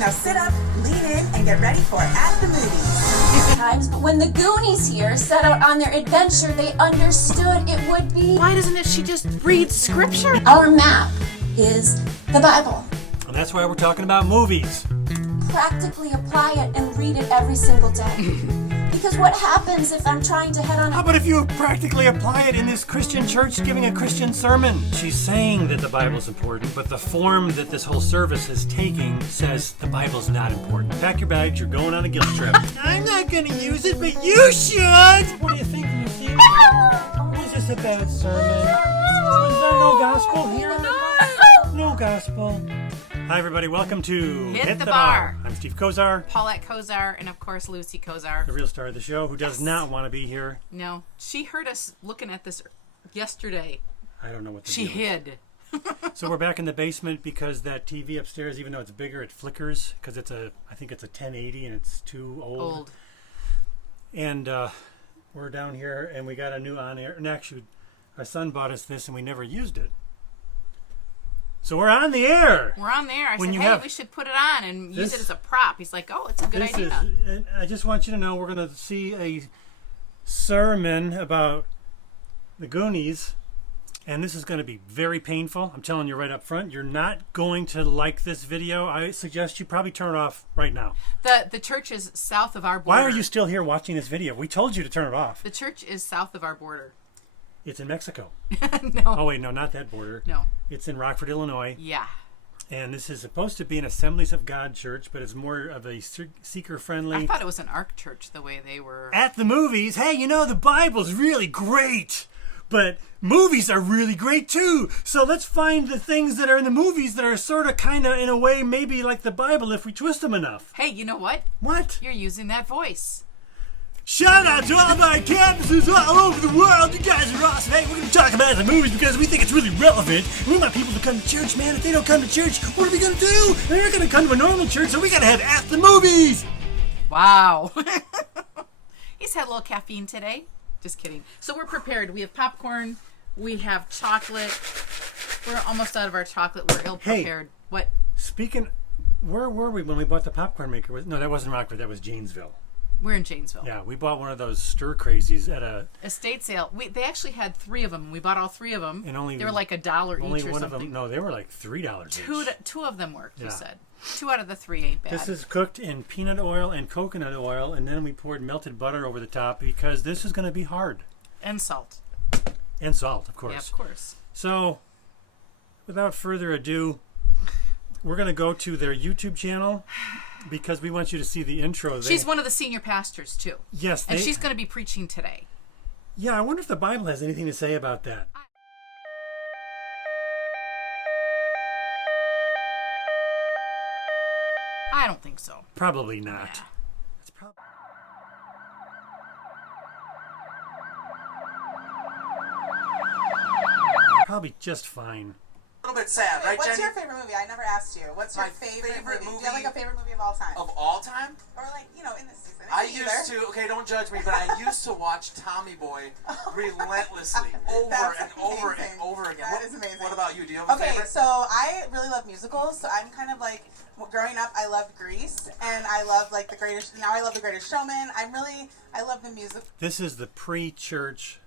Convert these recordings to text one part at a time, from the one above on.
Now sit up, lean in, and get ready for At the Movies. Times, but when the Goonies here set out on their adventure, they understood it would be... Why doesn't she just read scripture? Our map is the Bible. And that's why we're talking about movies. Practically apply it and read it every single day. Because what happens if I'm trying to head on How about if you practically apply it in this Christian church giving a Christian sermon? She's saying that the Bible's important, but the form that this whole service is taking says the Bible's not important. Pack your bags, you're going on a guilt trip. I'm not going to use it, but you should! What do you think when you see it? Was this a bad sermon? Is there no gospel here? No gospel. Hi everybody, welcome to Hit the Bar. I'm Steve Kozar. Paulette Kozar, and of course Lucy Kozar. The real star of the show, who does not want to be here. No, she heard us looking at this yesterday. I don't know what the She deal is. hid. So we're back in the basement because that TV upstairs, even though it's bigger, it flickers because I think it's a 1080 and it's too old. And we're down here and we got a new on-air. And actually, our son bought us this and we never used it. So we're on the air. We're on there. I When said, you hey, have we should put it on and use this- it as a prop. He's like, oh, it's a good idea. And I just want you to know we're going to see a sermon about the Goonies. And this is going to be very painful. I'm telling you right up front. You're not going to like this video. I suggest you probably turn it off right now. The church is south of our border. Why are you still here watching this video? We told you to turn it off. The church is south of our border. It's in Mexico. No. Oh, wait, no, not that border. No. It's in Rockford, Illinois. Yeah. And this is supposed to be an Assemblies of God church, but it's more of a seeker-friendly. I thought it was an ARC church the way they were. At the movies, hey, you know, the Bible's really great, but movies are really great too. So let's find the things that are in the movies that are sort of, kind of, in a way, maybe like the Bible if we twist them enough. Hey, you know what? What? You're using that voice. Shout out to all of our campuses all over the world. You guys are awesome. Hey, we're going to talk about the movies because we think it's really relevant. We want people to come to church, man. If they don't come to church, what are we going to do? They're not going to come to a normal church, so we got to have At the Movies. Wow. He's had a little caffeine today. Just kidding. So we're prepared. We have popcorn. We have chocolate. We're almost out of our chocolate. We're ill-prepared. Hey. What? Speaking, where were we when we bought the popcorn maker? No, that wasn't Rockford. That was Janesville. We're in Janesville. Yeah, we bought one of those stir crazies at a Estate sale. They actually had 3 of them. We bought all 3 of them. And only- they were like $1 only each or one something. of them. No, they were like $3 each. Two of them worked. Yeah. You said 2 out of the 3 ain't bad. This is cooked in peanut oil and coconut oil, and then we poured melted butter over the top because this is going to be hard. And salt. And salt, of course. Yeah, of course. So, without further ado, we're going to go to their YouTube channel because we want you to see the intro. She's one of the senior pastors too. Yes, and she's going to be preaching today. Yeah, I wonder if the Bible has anything to say about that. I don't think so. Probably not. Yeah. It's probably just fine. A little bit sad, right, What's Jenny? your favorite movie? I never asked you. What's your My favorite favorite movie? Do you have like a movie favorite movie of all time? Of all time? Or like, you know, in this season. I used to, okay, don't judge me, but I used to watch Tommy Boy relentlessly over That's and over and amazing. over again. That is amazing. What about you? Do you have a Okay, favorite? so I really love musicals. So I'm kind of like, growing up, I loved Grease, and I love like now I love The Greatest Showman. I love the music. This is the pre-church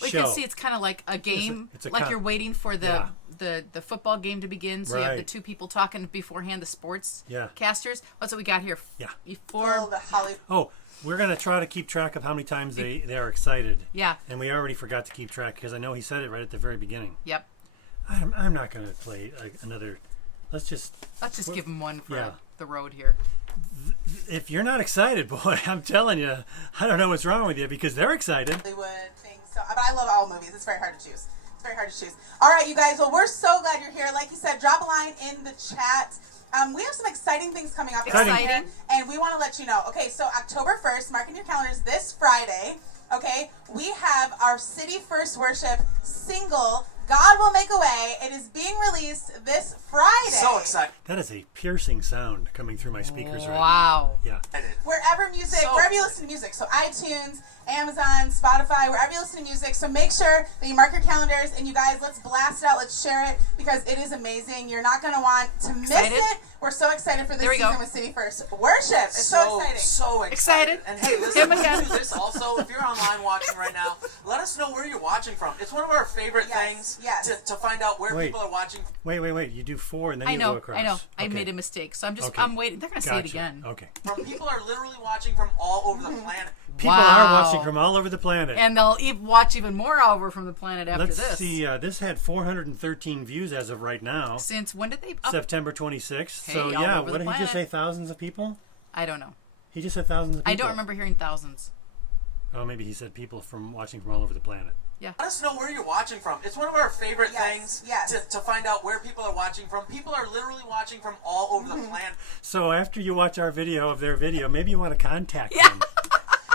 Well, show. you can see it's kind of like a game, it's a like you're waiting for the, Yeah. the football game to begin. So you have the Right. 2 people talking beforehand, the sports Yeah. casters. What's what we got here? Yeah. Before, The Hollywood. Oh, we're going to try to keep track of how many times they are excited. yeah, And we already forgot to keep track because I know he said it right at the very beginning. yep. I'm not going to play another. Let's just Give them one for Yeah. the road here. If you're not excited, boy, I'm telling you, I don't know what's wrong with you because they're excited. Hollywood thing. So, but I love all movies. It's very hard to choose. It's very hard to choose. All right, you guys. Well, we're so glad you're here. Like you said, drop a line in the chat. We have some exciting things coming up. Exciting. And we want to let you know. Okay, so October 1st, mark in your calendars, this Friday, okay, we have our City First Worship single, God Will Make a Way. It is being released this Friday. So excited. That is a piercing sound coming through my speakers right now. Wow. Yeah. Wherever you listen to music, so iTunes, Amazon, Spotify, wherever you listen to music. So make sure that you mark your calendars, and you guys, let's blast it out, let's share it, because it is amazing. You're not going to want to miss Excited? it. We're so excited for this There we season go. with City First Worship. It's so exciting. So Excited. And hey, Him listen, again. do this also. If you're online watching right now, let us know where you're watching from. It's one of our favorite things to find out where people are watching. Wait. You do 4 and then I you know. go across. I know. I Okay. made a mistake, so Okay. I'm waiting. They're gonna say it Gotcha. again. Okay. From people are literally watching from all over the planet. People Wow. are watching from all over the planet. And they'll watch even more over from the planet after Let's this. see. This had 413 views as of right now. Since when did they? September 26th. Hey, so all yeah, over what the did he just say? planet. Thousands of people? I don't know. He just said thousands of people. I don't remember hearing thousands. Oh, maybe he said people from watching from all over the planet. Yeah. Let us know where you're watching from. It's one of our favorite things yes. to find out where people are watching from. People are literally watching from all over the planet. So after you watch our video of their video, maybe you want to contact Yeah. them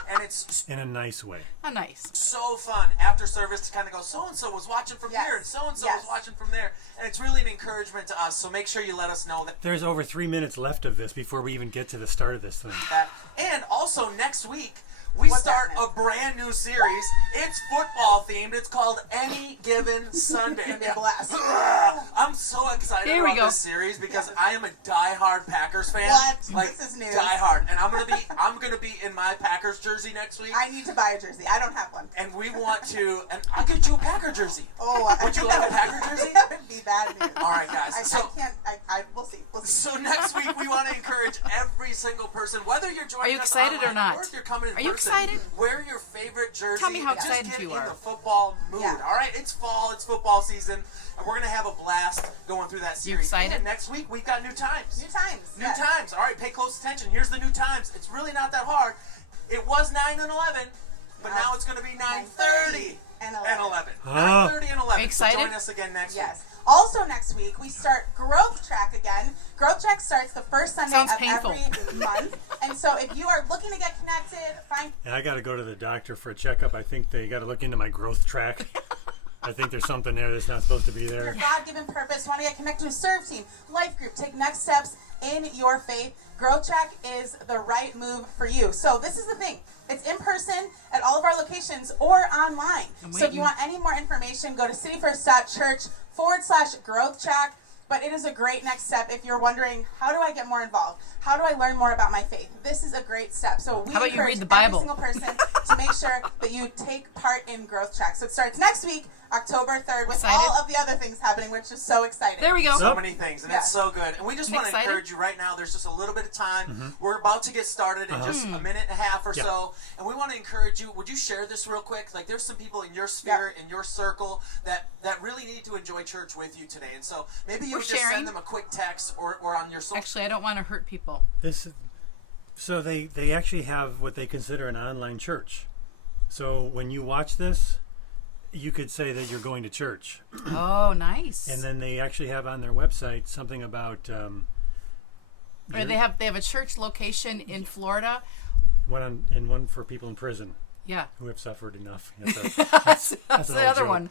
And it's in a nice way. Oh, nice. so fun after service to kind of go, so-and-so was watching from Yes. here, and so-and-so Yes. was watching from there. And it's really an encouragement to us, so make sure you let us know There's over 3 minutes left of this before we even get to the start of this thing. that. And also, next week, we What's start happening? a brand new series. It's football-themed. It's called Any Given Sunday. It's gonna be a blast. I'm so excited Here we about go. this series because I am a diehard Packers fan. What? Like, This is news. diehard. And I'm gonna be in my Packers jersey next week. I need to buy a jersey. I don't have one. And we want to, and I'll get you a Packer jersey. Oh, Would you like a Packer jersey? That would be bad news. All right, guys. I can't. We'll see. We'll see. So next week we want to encourage every single person, whether you're joining Are you us excited or online not? or if you're coming in Are you person, excited? wear your favorite jersey. Tell me how and just excited get you in are. the football mood. Yeah. All right, it's fall, it's football season, and we're gonna have a blast going through that series. excited? And next week we've got new times. New times. New yes. times. All right, pay close attention. Here's the new times. It's really not that hard. It was 9 and 11, but now it's going to be 9:30 and and 11. Oh. 9:30 and 11. Are you excited? So join us again next Yes. week. Also next week we start Growth Track again. Growth Track starts the first Sunday Sounds of painful. every month. And so if you are looking to get connected, find Yeah, I got to go to the doctor for a checkup. I think they got to look into my growth track. I think there's something there that's not supposed to be your there. God-given purpose, want to get connected to a serve team, life group, take next steps in your faith. Growth Track is the right move for you. So this is the thing. It's in person at all of our locations or online. I'm So if waiting. you want any more information, go to cityfirst.church/growth track. But it is a great next step if you're wondering, how do I get more involved? How do I learn more about my faith? This is a great step. So we How about you encourage read the Bible? every single person to make sure that you take part in Growth Track. So it starts next week, October 3rd, with Excited? all of the other things happening, which is so exciting. There we go. So many things, and Yeah. it's so good. And we just want to Excited? encourage you right now. There's just a little bit of time. We're about to get started in just a minute and a half or Yeah. so. And we want to encourage you. Would you share this real quick? Like, there's some people in your sphere, in your circle, that really need to enjoy church with you today. And so maybe you We're would just sharing. send them a quick text or on your social. Actually, I don't want to hurt people. So they actually have what they consider an online church. So when you watch this, you could say that you're going to church. Oh, nice. And then they actually have on their website something about Or they have a church location in Florida. one for people in prison Yeah. who have suffered enough. That's That's an the old other joke. one.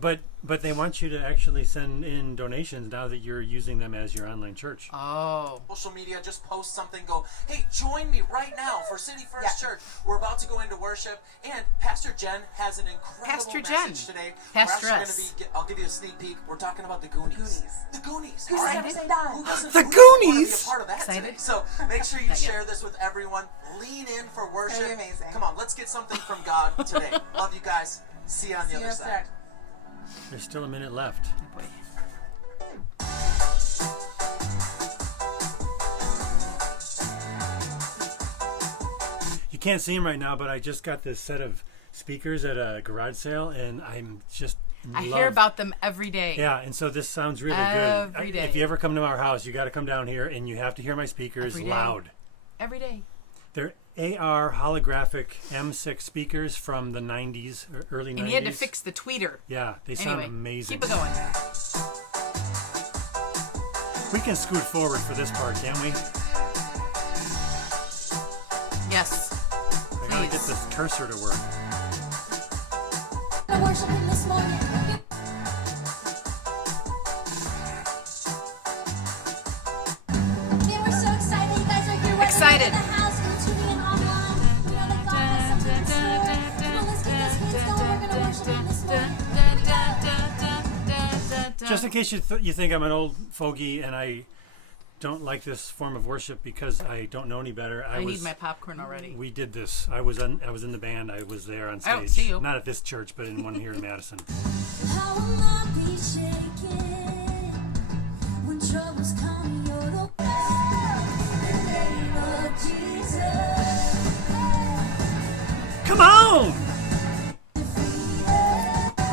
But they want you to actually send in donations now that you're using them as your online church. Oh. Social media, just post something, go, hey, join me right now for City First Church. We're about to go into worship, and Pastor Jen has an incredible Pastor Jen. message today. Pastress. We're actually going to I'll give you a sneak peak. We're talking about the Goonies. The Goonies. Who's all right? never say die? Who doesn't The who doesn't wanna Goonies. be a part of that Excited? today? So make sure you Not yet. share this with everyone. Lean in for worship. It's gonna be amazing. Come on, let's get something from God today. Love you guys. See you on the See you other next side. time. There's still a minute left. Boy. You can't see them right now, but I just got this set of speakers at a garage sale, and I'm just in I love. hear about them every day. Yeah, and so this sounds really Every good. day. If you ever come to our house, you got to come down here, and you have to hear my speakers Every day. loud. Every day. They're AR holographic M6 speakers from the 90s, or early 90s. And you had to fix the tweeter. Yeah, they sound Anyway, amazing. keep it going. We can scoot forward for this part, can't we? Yes. I gotta get Please. this cursor to work. I worship him this morning. Man, we're so excited. You guys are here. Whether Excited. you're in the house and tuning in online. We know that God has something in store. Come on, let's get those hands going. We're going to worship him this morning. Just in case you think I'm an old fogey and I don't like this form of worship because I don't know any better. I need my popcorn already. We did this. I was in the band. I was there on stage. I don't see you. Not at this church, but in one here in Madison. How will I be shaken when troubles come your way? In the name of Jesus. Come on!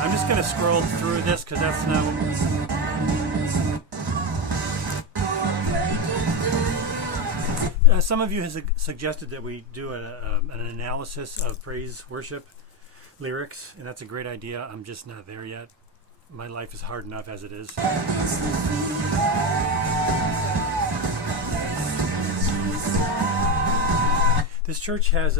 I'm just going to scroll through this because that's not... some of you have suggested that we do an analysis of praise worship lyrics, and that's a great idea. I'm just not there yet. My life is hard enough as it is. This church has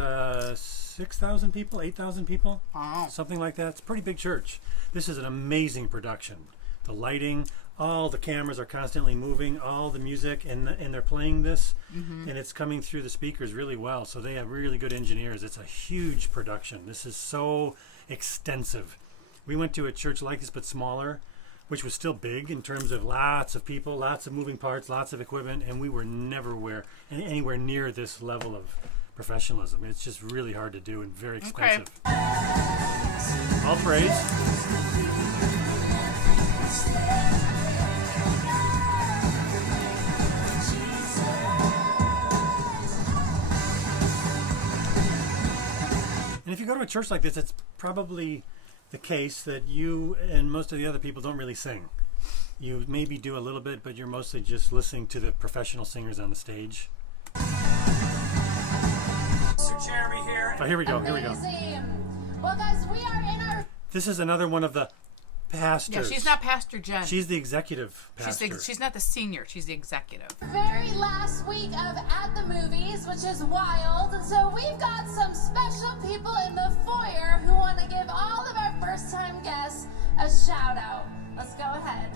6,000 people, 8,000 people, something like that. It's a pretty big church. This is an amazing production. The lighting, all the cameras are constantly moving, all the music, and they're playing this, and it's coming through the speakers really well. So they have really good engineers. It's a huge production. This is so extensive. We went to a church like this, but smaller, which was still big in terms of lots of people, lots of moving parts, lots of equipment, and we were never anywhere near this level of professionalism. It's just really hard to do and very expensive. Okay. All praise. And if you go to a church like this, it's probably the case that you and most of the other people don't really sing. You maybe do a little bit, but you're mostly just listening to the professional singers on the stage. Mr. Jeremy here. Oh, here we go. Here we go. Well, guys, we are in our... This is another one of the pastors. Yeah, she's not Pastor Jen. She's the executive pastor. She's not the senior. She's the executive. very last week of At the Movies, which is wild. And so we've got some special people in the foyer who want to give all of our first-time guests a shout-out. Let's go ahead.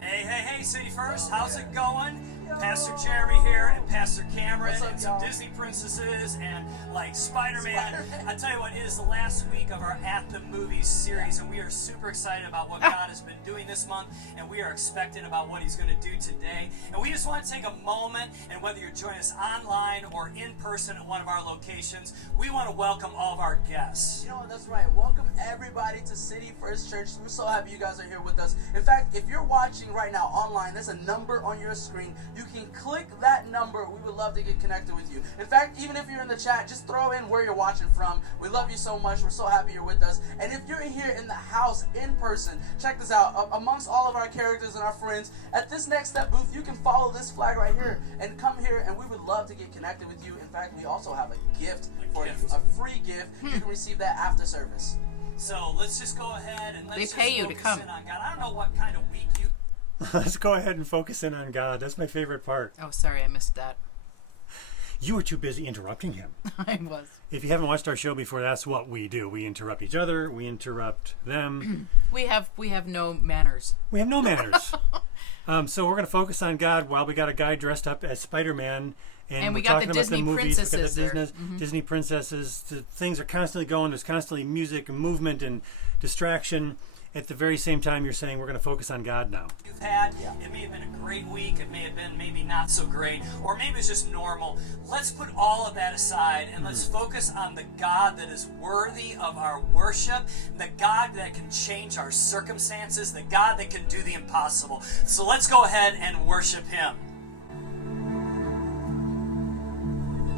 Hey, City First, how's it going? Pastor Jeremy here and Pastor Cameron and some Disney princesses and like Spider-Man. I tell you what, it is the last week of our At the Movies series, and we are super excited about what God has been doing this month, and we are expectant about what He's going to do today. And we just want to take a moment, and whether you're joining us online or in person at one of our locations, we want to welcome all of our guests. You know what, that's right. Welcome everybody to City First Church. We're so happy you guys are here with us. In fact, if you're watching right now online, there's a number on your screen. You can click that number. We would love to get connected with you. In fact, even if you're in the chat, just throw in where you're watching from. We love you so much. We're so happy you're with us. And if you're here in the house, in person, check this out. Amongst all of our characters and our friends, at this Next Step booth, you can follow this flag right here and come here, and we would love to get connected with you. In fact, we also have a gift for you, a free gift. You can receive that after service. So let's just go ahead and let's pay you to focus come. in on God. I don't know what kind of week you... Let's go ahead and focus in on God. That's my favorite part. Oh, sorry, I missed that. You were too busy interrupting him. I was. If you haven't watched our show before, that's what we do. We interrupt each other. We interrupt them. We have no manners. We have no manners. So we're going to focus on God while we got a guy dressed up as Spider-Man. And we we're got talking the about Disney the movies. We got princesses the there. Disney princesses. The things are constantly going. There's constantly music and movement and distraction. At the very same time, you're saying we're going to focus on God now. You've had, it may have been a great week, it may have been maybe not so great, or maybe it's just normal. Let's put all of that aside and let's focus on the God that is worthy of our worship, the God that can change our circumstances, the God that can do the impossible. So let's go ahead and worship Him.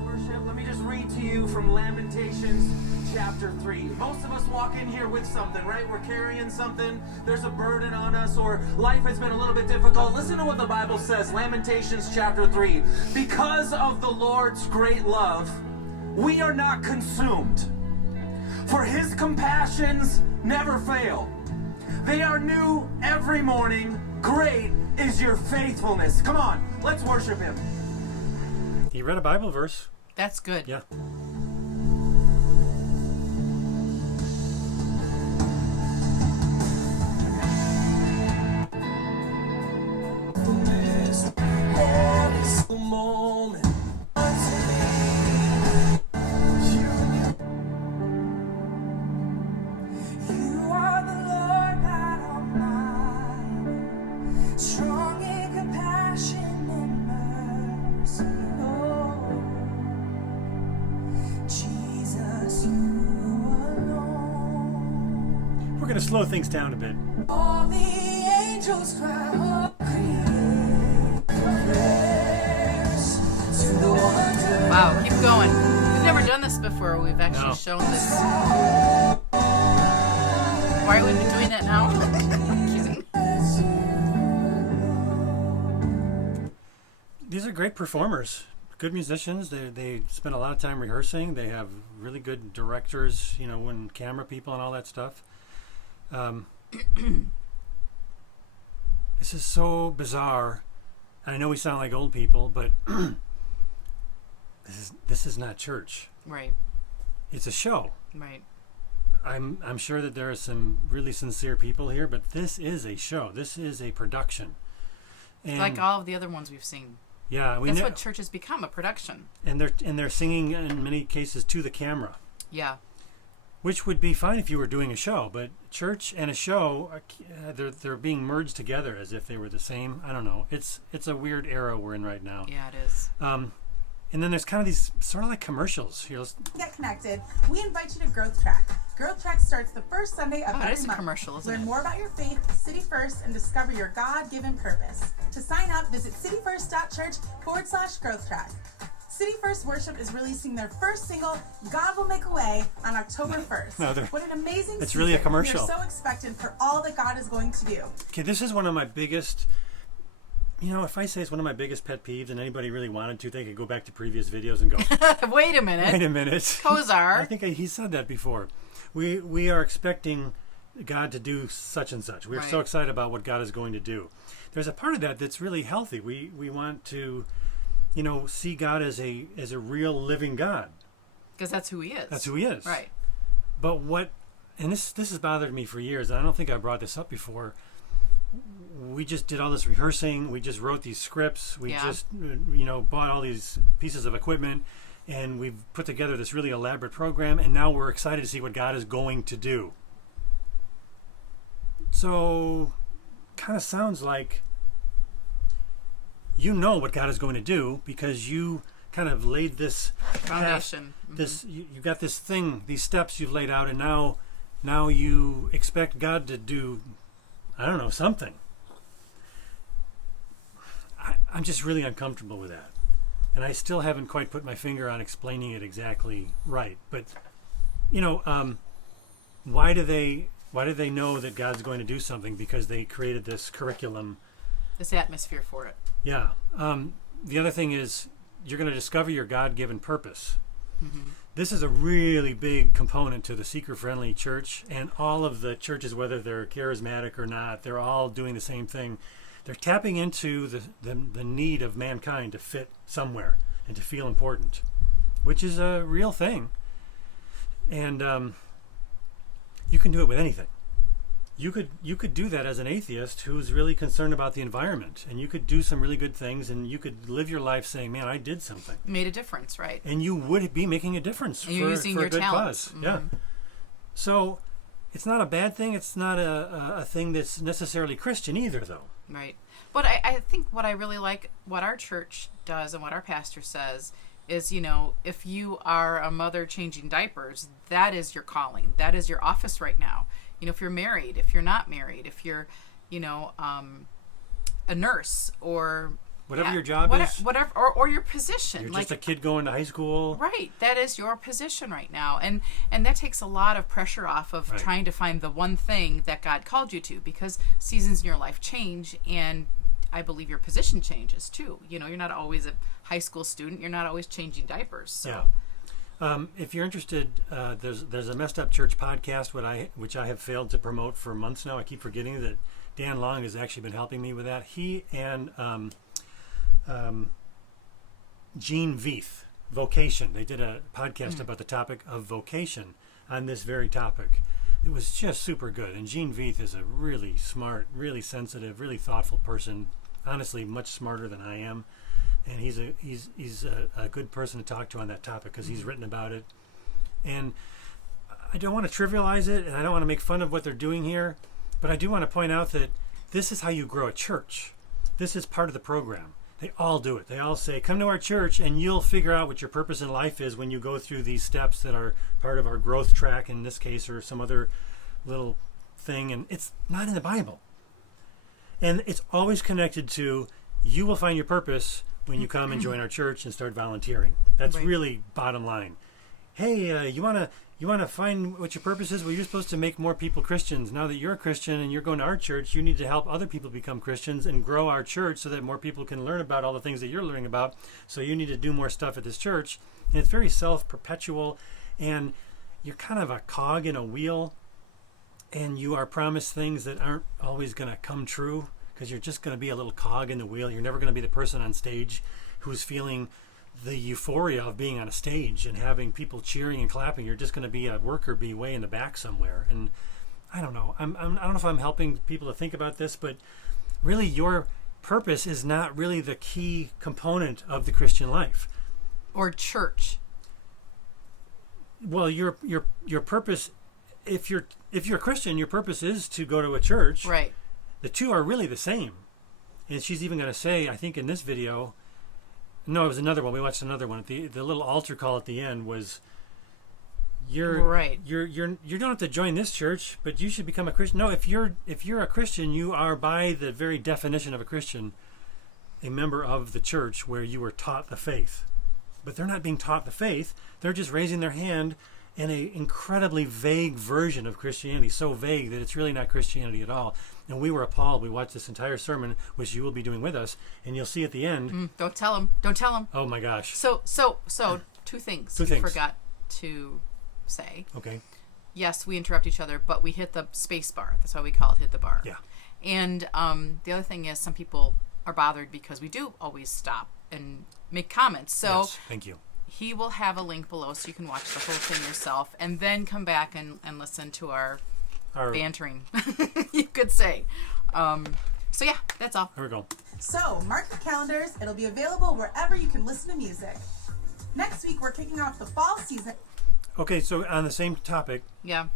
Worship, let me just read to you from Lamentations chapter 3. Most of us walk in here with something, right? We're carrying something. There's a burden on us, or life has been a little bit difficult. Listen to what the Bible says, Lamentations chapter 3. Because of the Lord's great love, we are not consumed, for His compassions never fail. They are new every morning. Great is your faithfulness. Come on, let's worship Him. He read a Bible verse. That's good. Yeah. Moment. You are the Lord God Almighty, strong going to slow things down a bit. All the angels cry, prayers to the one. Wow, keep going. We've never done this before. We've actually shown this. Why are we doing that now? I'm kidding. These are great performers, good musicians. They spend a lot of time rehearsing. They have really good directors, you know, when camera people and all that stuff. This is so bizarre. I know we sound like old people, but this is not church. Right. It's a show. Right. I'm sure that there are some really sincere people here, but this is a show. This is a production. And Like all of the other ones we've seen. yeah, That's what church has become, a production. and they're singing in many cases to the camera, Yeah. which would be fine if you were doing a show. But church and a show, they're being merged together as if they were the same. I don't know. It's a weird era we're in right now. Yeah, it is. And then there's kind of these sort of like commercials. Here, Get connected. We invite you to Growth Track. Growth Track starts the first Sunday of Oh, it every is a month. commercial, isn't Learn it? more about your faith, City First, and discover your God-given purpose. To sign up, visit cityfirst.church/Growth Track. City First Worship is releasing their first single, God Will Make a Way, on October 1st. No, what an amazing it's really a season. commercial. We are so expectant for all that God is going to do. okay, this is one of my biggest. You know, if I say it's one of my biggest pet peeves, and anybody really wanted to, they could go back to previous videos and go, Wait a minute. wait a minute. Kozar. I think he said that before. We are expecting God to do such and such. We're so Right. excited about what God is going to do. There's a part of that that's really healthy. We want to, you know, see God as a real living God. Because that's who he is. That's who he is. Right. But what, and this has bothered me for years, and I don't think I brought this up before. We just did all this rehearsing. We just wrote these scripts. We just, you know, bought all these pieces of equipment, and we've put together this really elaborate program, and now we're excited to see what God is going to do. So, kind of sounds like you know what God is going to do because you kind of laid this Foundation. path, this you got this thing, these steps you've laid out, and now you expect God to do, I don't know, something. I'm just really uncomfortable with that. And I still haven't quite put my finger on explaining it exactly right. But, you know, why do they know that God's going to do something? Because they created this curriculum. This atmosphere for it. Yeah. The other thing is you're going to discover your God-given purpose. Mm-hmm. This is a really big component to the seeker-friendly church, and all of the churches, whether they're charismatic or not, they're all doing the same thing. They're tapping into the need of mankind to fit somewhere and to feel important, which is a real thing. And you can do it with anything. You could do that as an atheist who's really concerned about the environment, and you could do some really good things, and you could live your life saying, "Man, I did something." Made a difference, right? And you would be making a difference And you're using for your a good talents. cause. Mm-hmm. Yeah. So it's not a bad thing. It's not a thing that's necessarily Christian either, though. Right. But I think what I really like, what our church does and what our pastor says is, you know, if you are a mother changing diapers, that is your calling. That is your office right now. You know, if you're married, if you're not married, if you're, you know, a nurse or Whatever your job is. whatever, or your position. You're like, just a kid going to high school. Right. That is your position right now. And that takes a lot of pressure off of Right. trying to find the one thing that God called you to, because seasons in your life change, and I believe your position changes too. You know, you're not always a high school student. You're not always changing diapers. So. Yeah. If you're interested, there's a Messed Up Church podcast which I have failed to promote for months now. I keep forgetting that Dan Long has actually been helping me with that. He and Gene Veith, Vocation. They did a podcast about the topic of vocation on this very topic. It was just super good. And Gene Veith is a really smart, really sensitive, really thoughtful person. Honestly, much smarter than I am. And he's a good person to talk to on that topic because he's written about it. And I don't want to trivialize it, and I don't want to make fun of what they're doing here, but I do want to point out that this is how you grow a church. This is part of the program. They all do it. They all say, come to our church and you'll figure out what your purpose in life is when you go through these steps that are part of our growth track in this case, or some other little thing, and it's not in the Bible. And it's always connected to, you will find your purpose when you come and join our church and start volunteering. That's Right. really bottom line. Hey, you wanna find what your purpose is? Well, you're supposed to make more people Christians. Now that you're a Christian and you're going to our church, you need to help other people become Christians and grow our church so that more people can learn about all the things that you're learning about. So you need to do more stuff at this church. And it's very self-perpetual, and you're kind of a cog in a wheel, and you are promised things that aren't always going to come true, because you're just going to be a little cog in the wheel. You're never going to be the person on stage who's feeling the euphoria of being on a stage and having people cheering and clapping. You're just going to be a worker bee way in the back somewhere. And I don't know. I don't know if I'm helping people to think about this, but really your purpose is not really the key component of the Christian life. Or church. Well, your purpose, if you're a Christian, your purpose is to go to a church. Right. The two are really the same. And she's even going to say, I think in this video, no, it was another one. We watched another one. The little altar call at the end was, Right. You don't have to join this church, but you should become a Christian. No, if you're a Christian, you are by the very definition of a Christian, a member of the church where you were taught the faith. But they're not being taught the faith. They're just raising their hand in an incredibly vague version of Christianity, so vague that it's really not Christianity at all. And we were appalled. We watched this entire sermon, which you will be doing with us, and you'll see at the end. Don't tell him. Don't tell him. Oh my gosh. So two things Two you things. forgot to say. Okay. Yes, we interrupt each other, but we hit the space bar. That's why we call it hit the bar. Yeah. And the other thing is, some people are bothered because we do always stop and make comments. So Yes, thank you. he will have a link below so you can watch the whole thing yourself and then come back and listen to our bantering, you could say. So yeah, that's all. Here we go. So, mark your calendars. It'll be available wherever you can listen to music. Next week, we're kicking off the fall season. Okay, so on the same topic, Yeah.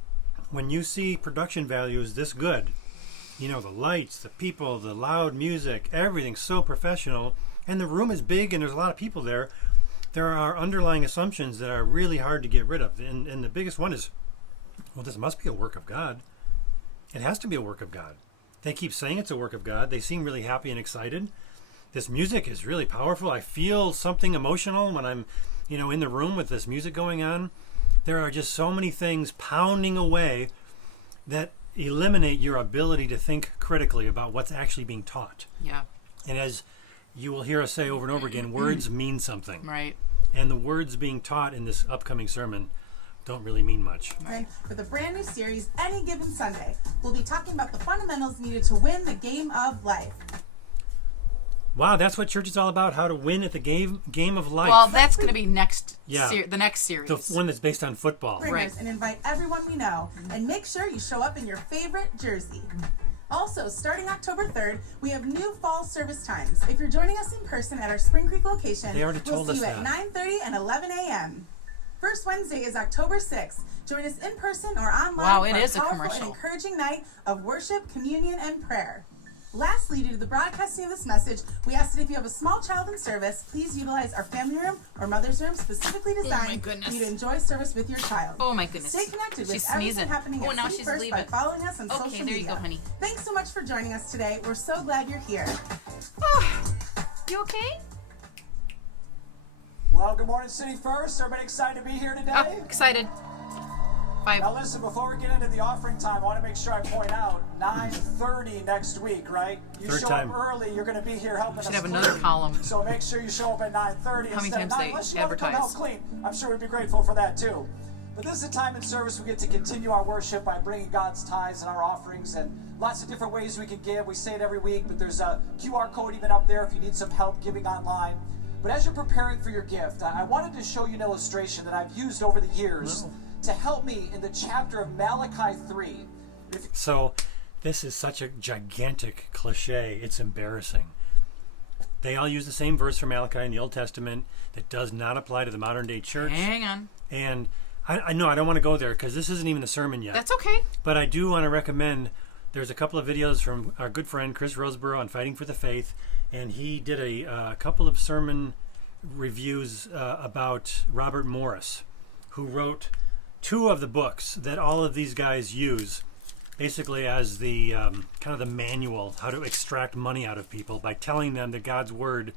when you see production values this good, you know, the lights, the people, the loud music, everything's so professional, and the room is big and there's a lot of people there, there are underlying assumptions that are really hard to get rid of. And the biggest one is, well, this must be a work of God. It has to be a work of God. They keep saying it's a work of God. They seem really happy and excited. This music is really powerful. I feel something emotional when I'm, in the room with this music going on. There are just so many things pounding away that eliminate your ability to think critically about what's actually being taught. Yeah. And as you will hear us say over and over again, words mean something. Right. And the words being taught in this upcoming sermon don't really mean much. And with a brand new series, Any Given Sunday, we'll be talking about the fundamentals needed to win the game of life. Wow, that's what church is all about, how to win at the game of life. Well, that's going to be the next series. The one that's based on football. Right. And invite everyone we know. And make sure you show up in your favorite jersey. Also, starting October 3rd, we have new fall service times. If you're joining us in person at our Spring Creek location, They already we'll told see us you at that. 9:30 and 11 a.m. First Wednesday is October 6th. Join us in person or online Wow, for it is a powerful commercial. and encouraging night of worship, communion, and prayer. Lastly, due to the broadcasting of this message, we ask that if you have a small child in service, please utilize our family room or mother's room specifically designed for goodness. you to enjoy service with your child. Oh my goodness. Stay connected with She's everything sneezing. happening Oh, at now City she's First by leaving. following us on Okay, social there media. you go, honey. Thanks so much for joining us today. We're so glad you're here. You okay? Well, good morning, City First. Everybody excited to be here today? Oh, excited. 5. Now listen, before we get into the offering time, I want to make sure I point out 9:30 next week, right? You Third show time. up early, you're going to be here helping Should us have another clean. column. So make sure you show up at 9:30 How many instead of times 9. they Unless you want to come help advertise? clean. I'm sure we'd be grateful for that too. But this is a time in service we get to continue our worship by bringing God's tithes and our offerings and lots of different ways we can give. We say it every week, but there's a QR code even up there if you need some help giving online. But as you're preparing for your gift, I wanted to show you an illustration that I've used over the years to help me in the chapter of Malachi 3. So this is such a gigantic cliche. It's embarrassing. They all use the same verse from Malachi in the Old Testament that does not apply to the modern day church. Hang on. And I know I don't want to go there because this isn't even the sermon yet. That's okay. But I do want to recommend, there's a couple of videos from our good friend Chris Roseborough on Fighting for the Faith, and he did a couple of sermon reviews about Robert Morris, who wrote 2 of the books that all of these guys use basically as the kind of the manual how to extract money out of people by telling them that God's word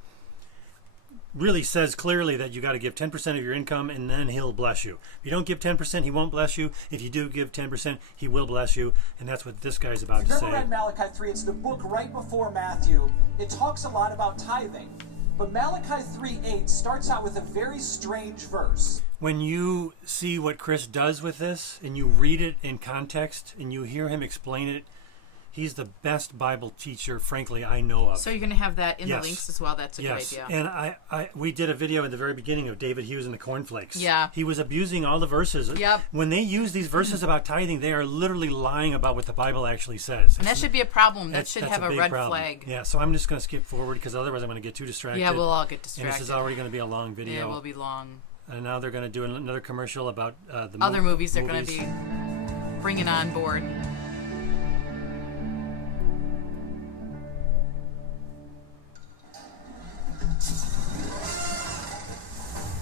really says clearly that you got to give 10% of your income and then he'll bless you. If you don't give 10%, he won't bless you. If you do give 10%, he will bless you. And that's what this guy's about If to you've say. ever read Malachi 3, it's the book right before Matthew. It talks a lot about tithing. But Malachi 3:8 starts out with a very strange verse. When you see what Chris does with this and you read it in context and you hear him explain it, he's the best Bible teacher, frankly, I know of. So you're going to have that in Yes. the links as well. That's a Yes, good idea. and we did a video at the very beginning of David Hughes and the cornflakes. Yeah. He was abusing all the verses. Yep. When they use these verses about tithing, they are literally lying about what the Bible actually says. And that should be a problem. That That's- should that's have a big red problem. flag. Yeah, so I'm just going to skip forward because otherwise I'm going to get too distracted. Yeah, we'll all get And distracted. this is already going to be a long video. Yeah, it will be long. And now they're going to do another commercial about the Other movies they're going to be bringing on board.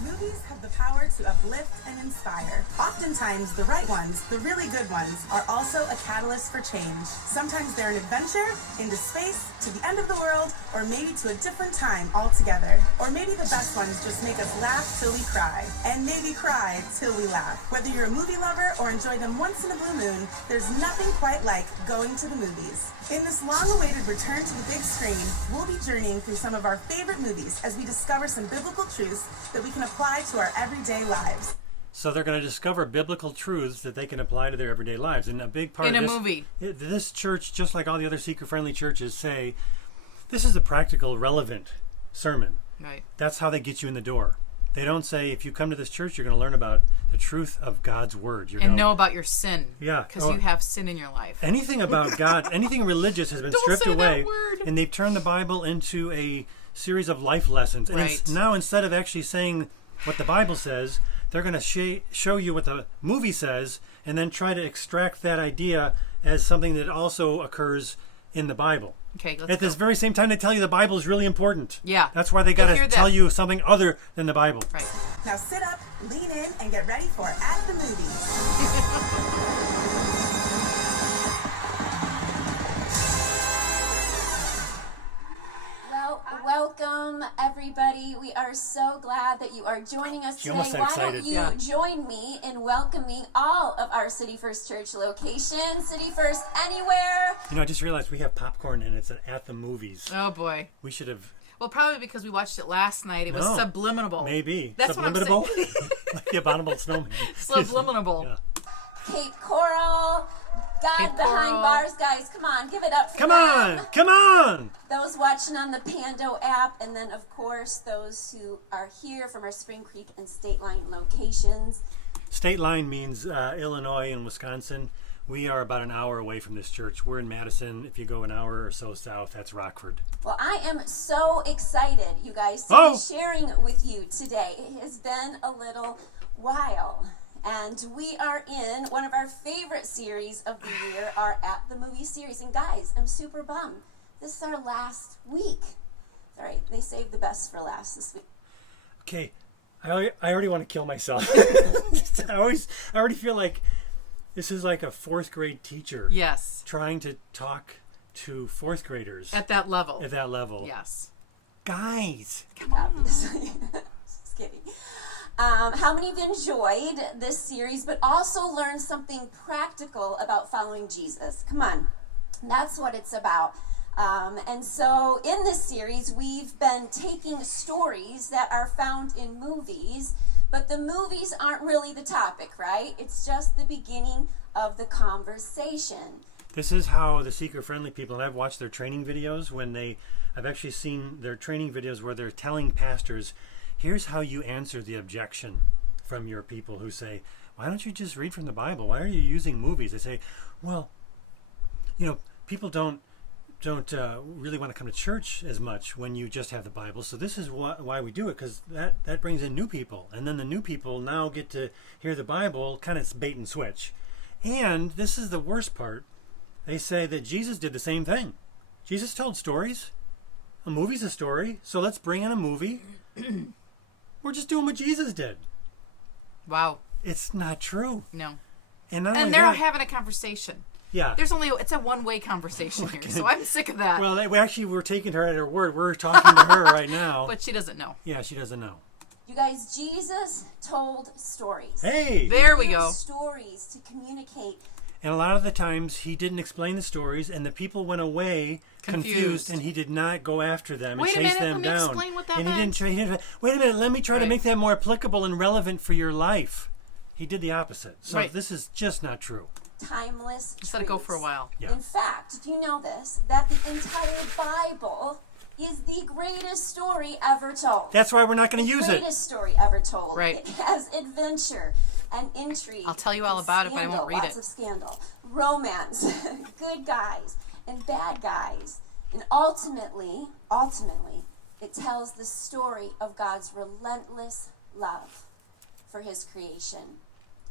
Movies have the power to uplift and inspire. Oftentimes, the right ones, the really good ones, are also a catalyst for change. Sometimes they're an adventure into space, to the end of the world, or maybe to a different time altogether. Or maybe the best ones just make us laugh till we cry, and maybe cry till we laugh. Whether you're a movie lover or enjoy them once in a blue moon, there's nothing quite like going to the movies. In this long-awaited return to the big screen, we'll be journeying through some of our favorite movies as we discover some biblical truths that we can apply to our everyday lives. So they're going to discover biblical truths that they can apply to their everyday lives. And a big part In of a this, movie. This church, just like all the other seeker-friendly churches, say, this is a practical, relevant sermon. Right. That's how they get you in the door. They don't say, if you come to this church, you're going to learn about the truth of God's word. You're And gonna, know about your sin. Yeah. Because Oh. you have sin in your life. Anything about God, anything religious has been Don't stripped say that away, word. and they've turned the Bible into a series of life lessons. And Right. now instead of actually saying what the Bible says, they're going to show you what the movie says, and then try to extract that idea as something that also occurs in the Bible. Okay, let's At this very same time, they tell you the Bible is really important. Yeah. That's why they got hear to that. tell you something other than the Bible. Right. Now sit up, lean in, and get ready for At the Movies. Well, welcome everybody. We are so glad that you are joining us She today. almost Why excited. don't you Yeah. join me in welcoming all of our City First Church locations? City First Anywhere. You know, I just realized we have popcorn, and it's at the movies. Oh, boy. We should have... Well, probably because we watched it last night. It was No. subliminal. Maybe. That's what I'm Subliminable? saying. Like the abominable snowman. Subliminal. Yeah. Cape Coral. God Cape behind Coral. bars, guys. Come on, give it up for Come them. on! Come on! Those watching on the Pando app, and then, of course, those who are here from our Spring Creek and State Line locations. State line means Illinois and Wisconsin. We are about an hour away from this church. We're in Madison. If you go an hour or so south, that's Rockford. Well, I am so excited, you guys, to Oh! be sharing with you today. It has been a little while, and we are in one of our favorite series of the year, our At the Movie series. And guys, I'm super bummed. This is our last week. All right, they saved the best for last this week. Okay, I already want to kill myself. I already feel like this is like a fourth grade teacher Yes. trying to talk to fourth graders At that level. at that level. Yes. Guys, Obviously. Just kidding. How many of you enjoyed this series, but also learned something practical about following Jesus? Come on. That's what it's about. And so in this series, we've been taking stories that are found in movies, but the movies aren't really the topic, right? It's just the beginning of the conversation. this is how the seeker-friendly people, and I've watched their training videos I've actually seen their training videos where they're telling pastors, here's how you answer the objection from your people who say, why don't you just read from the Bible? Why are you using movies? They say, well, you know, people don't really want to come to church as much when you just have the Bible. So this is why we do it, because that brings in new people. And then the new people now get to hear the Bible, kind of bait and switch. And this is the worst part. They say that Jesus did the same thing. Jesus told stories. A movie's a story, so let's bring in a movie. We're just doing what Jesus did. Wow. It's not true. No. And not only And they're that, having a conversation. Yeah. It's a one-way conversation here, so I'm sick of that. Well, we're taking her at her word. We're talking to her right now. But she doesn't know. Yeah, she doesn't know. You guys, Jesus told stories. Hey! There we go. Stories to communicate. And a lot of the times he didn't explain the stories, and the people went away confused, and he did not go after them and chase them down. Explain what that and meant. he didn't. Wait a minute. Let me try to make that more applicable and relevant for your life. He did the opposite. So this is just not true. Timeless. Just let it go for a while. Yeah. In fact, do you know this? That the entire Bible is the greatest story ever told. That's why we're not going to use The it. greatest story ever told. Right. It has adventure and intrigue. I'll tell you all about it, but I won't read Lots it. of scandal, romance, good guys and bad guys, and ultimately, it tells the story of God's relentless love for His creation.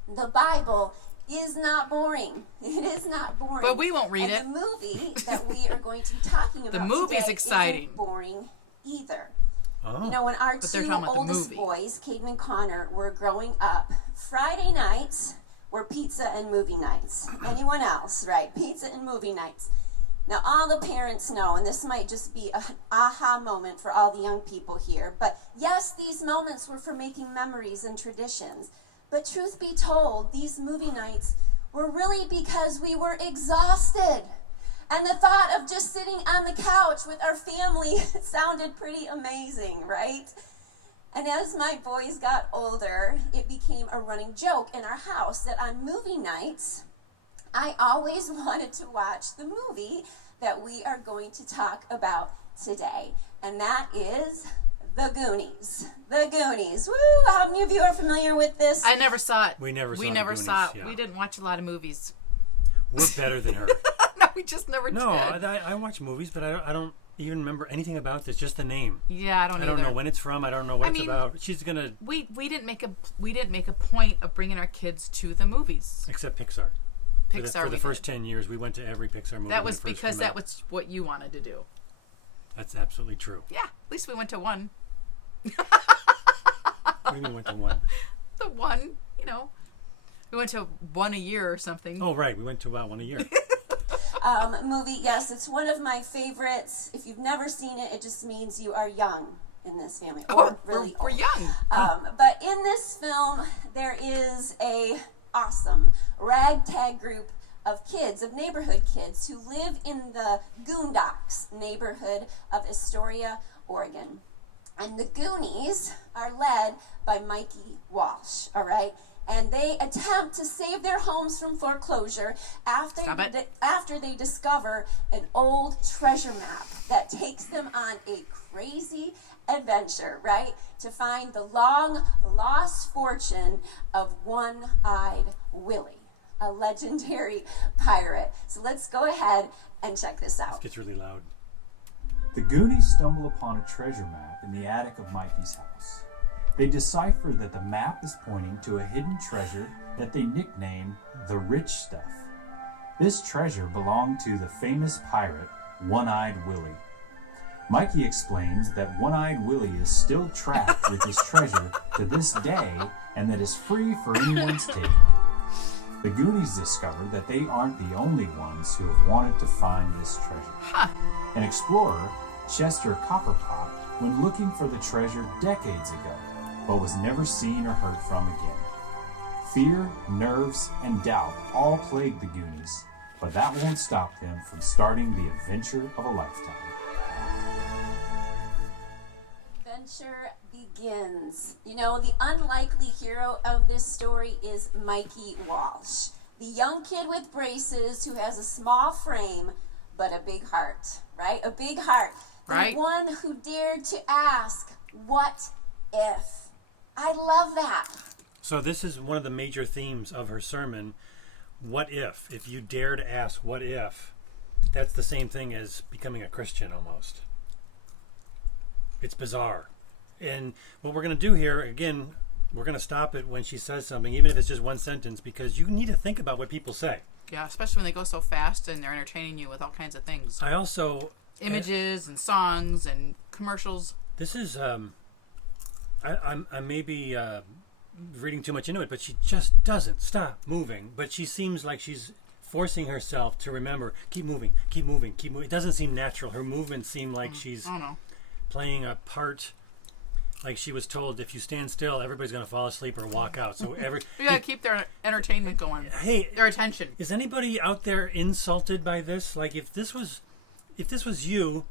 The Bible is not boring. It is not boring. But we won't read and it. The movie that we are going to be talking about The movie's today exciting. isn't boring either. Oh. You know, when our But they're two talking about the oldest movie. boys, Caden and Connor, were growing up, Friday nights were pizza and movie nights. Anyone else, right? Pizza and movie nights. Now, all the parents know, and this might just be an aha moment for all the young people here, but yes, these moments were for making memories and traditions. But truth be told, these movie nights were really because we were exhausted. And the thought of just sitting on the couch with our family sounded pretty amazing, right? And as my boys got older, it became a running joke in our house that on movie nights, I always wanted to watch the movie that we are going to talk about today. And that is The Goonies. The Goonies. Woo! How many of you are familiar with this? I never saw it. We never saw saw it. yeah. We didn't watch a lot of movies. We're better than her. No, we just never No, did. I watch movies, but I don't even remember anything about this. Just the name. Yeah, I don't either. know when it's from. I don't know what it's about. She's gonna. We didn't make a point of bringing our kids to the movies. Except Pixar. Pixar. For the first 10 years, we went to every Pixar movie. That was because that was what you wanted to do. That's absolutely true. Yeah, at least we went to one. What do you mean went to one? The one, we went to one a year or something. Oh, right. We went to about one a year. Movie, yes, it's one of my favorites. If you've never seen it, it just means you are young in this family, or really we're old. young. But in this film, there is a awesome ragtag group of kids, of neighborhood kids, who live in the Goondocks neighborhood of Astoria, Oregon. And the Goonies are led by Mikey Walsh, all right? And they attempt to save their homes from foreclosure after they discover an old treasure map that takes them on a crazy adventure, right? To find the long lost fortune of One-Eyed Willie, a legendary pirate. So let's go ahead and check this out. It gets really loud. The Goonies stumble upon a treasure map in the attic of Mikey's house. They decipher that the map is pointing to a hidden treasure that they nickname the Rich Stuff. This treasure belonged to the famous pirate, One-Eyed Willie. Mikey explains that One-Eyed Willie is still trapped with his treasure to this day and that is free for anyone's taking. The Goonies discover that they aren't the only ones who have wanted to find this treasure. An explorer, Chester Copperpot, went looking for the treasure decades ago, but was never seen or heard from again. Fear, nerves, and doubt all plague the Goonies, but that won't stop them from starting the adventure of a lifetime. Adventure begins. You know, the unlikely hero of this story is Mikey Walsh, the young kid with braces who has a small frame but a big heart, right? A big heart. Right. The one who dared to ask, what if? I love that. So this is one of the major themes of her sermon. What if? If you dare to ask, what if? That's the same thing as becoming a Christian almost. It's bizarre. And what we're going to do here, again, we're going to stop it when she says something, even if it's just one sentence, because you need to think about what people say. Yeah, especially when they go so fast and they're entertaining you with all kinds of things. I also... Images and songs and commercials. This is... I may be reading too much into it, but she just doesn't stop moving. But she seems like she's forcing herself to remember, keep moving, keep moving, keep moving. It doesn't seem natural. Her movements seem like she's playing a part. Like she was told, if you stand still, everybody's going to fall asleep or walk out. So you got to keep their entertainment going. Hey, their attention. Is anybody out there insulted by this? Like, if this was you,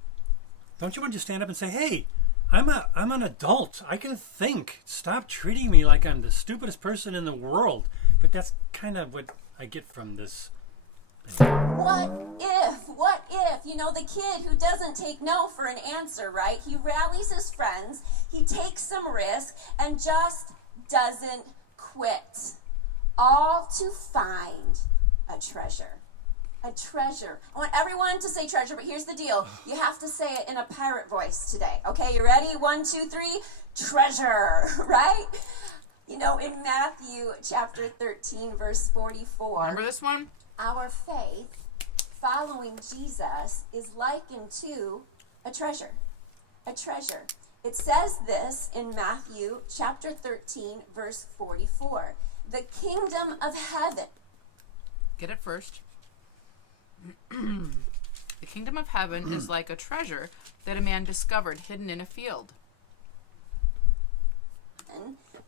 don't you want to stand up and say, "Hey, I'm an adult. I can think. Stop treating me like I'm the stupidest person in the world." But that's kind of what I get from this. What if, you know, the kid who doesn't take no for an answer, right? He rallies his friends, he takes some risk, and just doesn't quit. All to find a treasure. A treasure. I want everyone to say treasure, but here's the deal. You have to say it in a pirate voice today. Okay, you ready? 1, 2, 3. Treasure, right? You know, in Matthew chapter 13, verse 44. Remember this one? Our faith, following Jesus, is likened to a treasure. A treasure. It says this in Matthew chapter 13, verse 44. The kingdom of heaven. Get it first. The kingdom of heaven is like a treasure that a man discovered hidden in a field.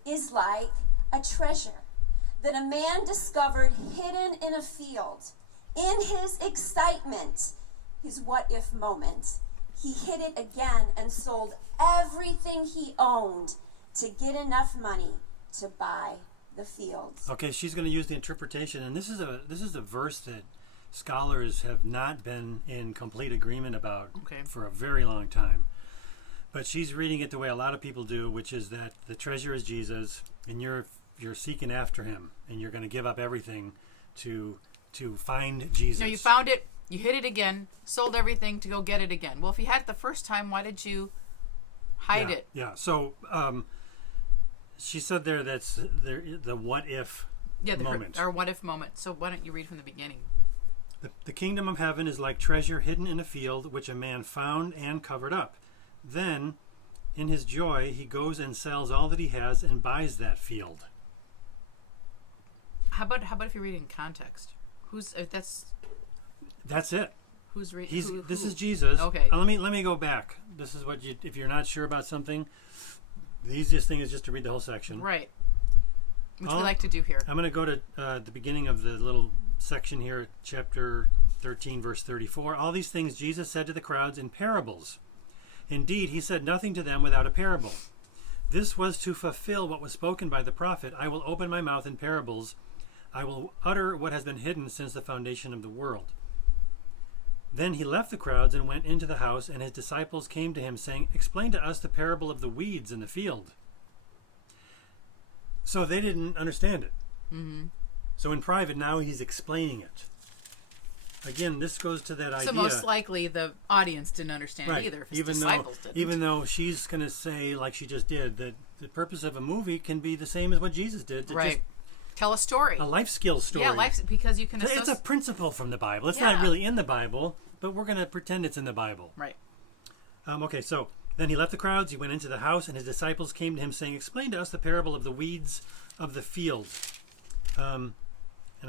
Is like a treasure that a man discovered hidden in a field. In his excitement, his what-if moment, he hid it again and sold everything he owned to get enough money to buy the field. Okay, she's going to use the interpretation, and this is a verse that scholars have not been in complete agreement about for a very long time. But she's reading it the way a lot of people do, which is that the treasure is Jesus, and you're seeking after him, and you're going to give up everything to find Jesus. No, you found it, you hid it again, sold everything to go get it again. Well, if you had it the first time, why did you hide it? Yeah. So she said that's the what if moment. Our what if moment. So why don't you read from the beginning? The kingdom of heaven is like treasure hidden in a field, which a man found and covered up. Then, in his joy, he goes and sells all that he has and buys that field. How about if you read it in context? That's it. Who's reading? This is Jesus. Okay. Let me go back. This is what if you're not sure about something, the easiest thing is just to read the whole section. Right. Which we like to do here. I'm going to go to the beginning of the little section here, chapter 13, verse 34. All these things Jesus said to the crowds in parables. Indeed, he said nothing to them without a parable. This was to fulfill what was spoken by the prophet. I will open my mouth in parables. I will utter what has been hidden since the foundation of the world. Then he left the crowds and went into the house, and his disciples came to him, saying, "Explain to us the parable of the weeds in the field." So they didn't understand it. Mm-hmm. So in private, now he's explaining it. Again, this goes to that idea. So most likely the audience didn't understand right. either. If his disciples didn't. Even though she's going to say, like she just did, that the purpose of a movie can be the same as what Jesus did. To right. Tell a story. A life skill story. Yeah, because you can It's a principle from the Bible. It's not really in the Bible, but we're going to pretend it's in the Bible. Right. Okay, so then he left the crowds. He went into the house, and his disciples came to him, saying, "Explain to us the parable of the weeds of the field." And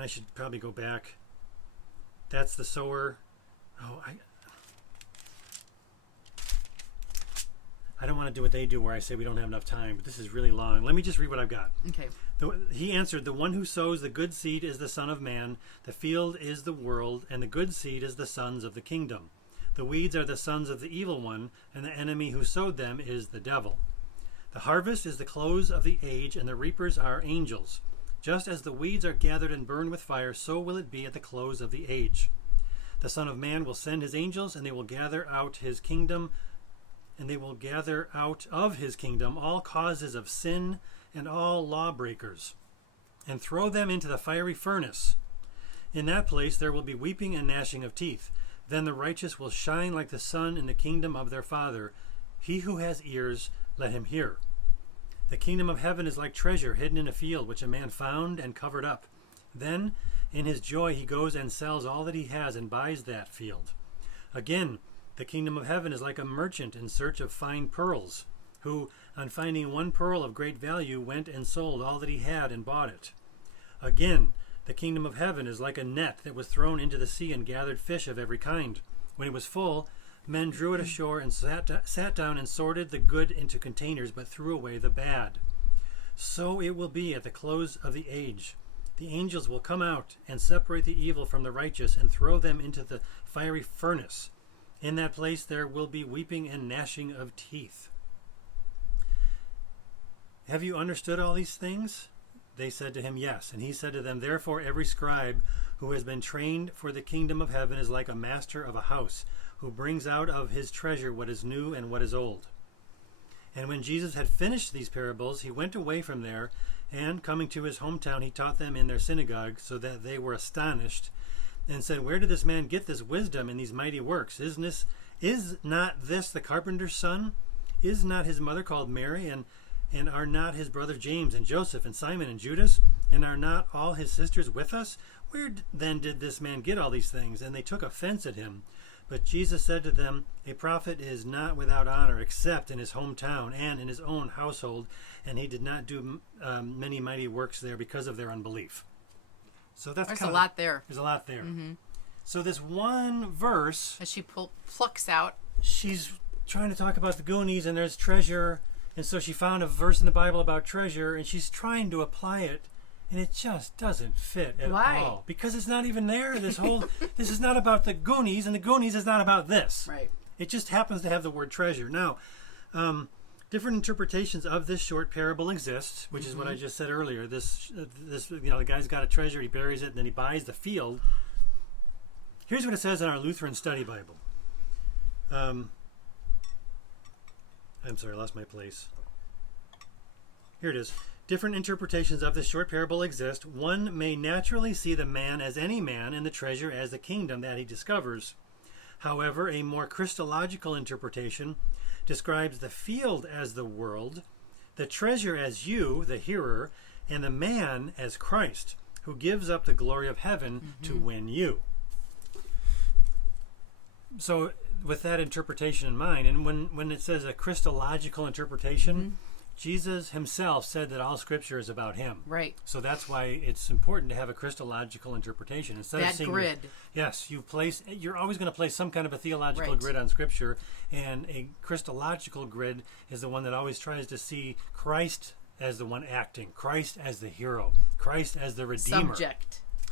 I should probably go back. That's the sower. Oh, I don't want to do what they do where I say we don't have enough time, but this is really long. Let me just read what I've got. Okay. He answered, "The one who sows the good seed is the Son of Man. The field is the world, and the good seed is the sons of the kingdom. The weeds are the sons of the evil one, and the enemy who sowed them is the devil. The harvest is the close of the age, and the reapers are angels. Just as the weeds are gathered and burned with fire, so will it be at the close of the age. The Son of Man will send his angels, and they will gather out his kingdom, and they will gather out of his kingdom all causes of sin and all lawbreakers, and throw them into the fiery furnace. In that place there will be weeping and gnashing of teeth. Then the righteous will shine like the sun in the kingdom of their Father. He who has ears, let him hear. The kingdom of heaven is like treasure hidden in a field, which a man found and covered up. Then, in his joy, he goes and sells all that he has and buys that field. Again, the kingdom of heaven is like a merchant in search of fine pearls, who, on finding one pearl of great value, went and sold all that he had and bought it. Again, The kingdom of heaven is like a net that was thrown into the sea and gathered fish of every kind. When it was full, men drew it ashore and sat down and sorted the good into containers, but threw away the bad. So it will be at the close of the age. The angels will come out and separate the evil from the righteous and throw them into the fiery furnace. In that place there will be weeping and gnashing of teeth. Have you understood all these things? They said to him, yes. And he said to them, therefore every scribe who has been trained for the kingdom of heaven is like a master of a house, who brings out of his treasure what is new and what is old. And when Jesus had finished these parables, he went away from there, and coming to his hometown, he taught them in their synagogue, so that they were astonished, and said, where did this man get this wisdom and these mighty works? Is not this the carpenter's son? Is not his mother called Mary, and are not his brother James and Joseph and Simon and Judas? And are not all his sisters with us? Where then did this man get all these things? And they took offense at him. But Jesus said to them, a prophet is not without honor except in his hometown and in his own household. And he did not do many mighty works there because of their unbelief. So there's a lot there. There's a lot there. So this one verse, as she plucks out, she's trying to talk about the Goonies, and there's treasure. And so she found a verse in the Bible about treasure, and she's trying to apply it, and it just doesn't fit at all. Because it's not even there. This is not about the Goonies, and the Goonies is not about this. Right. It just happens to have the word treasure. Now, different interpretations of this short parable exist, which is what I just said earlier. This, the guy's got a treasure, he buries it, and then he buys the field. Here's what it says in our Lutheran Study Bible. I'm sorry, I lost my place. Here it is. Different interpretations of this short parable exist. One may naturally see the man as any man and the treasure as the kingdom that he discovers. However, a more Christological interpretation describes the field as the world, the treasure as you, the hearer, and the man as Christ, who gives up the glory of heaven to win you. So with that interpretation in mind, and when it says a Christological interpretation, Jesus himself said that all Scripture is about him. Right. So that's why it's important to have a Christological interpretation. Instead that of seeing grid. You're always going to place some kind of a theological grid on Scripture, and a Christological grid is the one that always tries to see Christ as the one acting, Christ as the hero, Christ as the Redeemer.